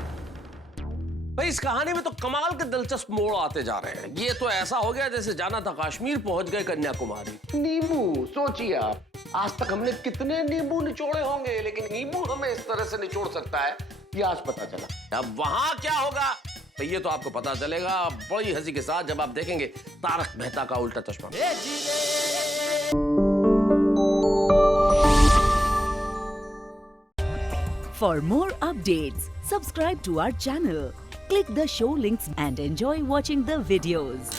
भाई इस कहानी में तो कमाल के दिलचस्प मोड़ आते जा रहे हैं। ये तो ऐसा हो गया जैसे जाना था कश्मीर, पहुंच गए कन्याकुमारी। नींबू, सोचिए आप, आज तक हमने कितने नींबू निचोड़े होंगे, लेकिन नींबू हमें इस तरह से निचोड़ सकता है, ये आज पता चला। अब वहां क्या होगा तो ये तो आपको पता चलेगा बड़ी हंसी के साथ, जब आप देखेंगे तारक मेहता का उल्टा चश्मा। For more updates, subscribe to our channel, click the show links and enjoy watching the videos.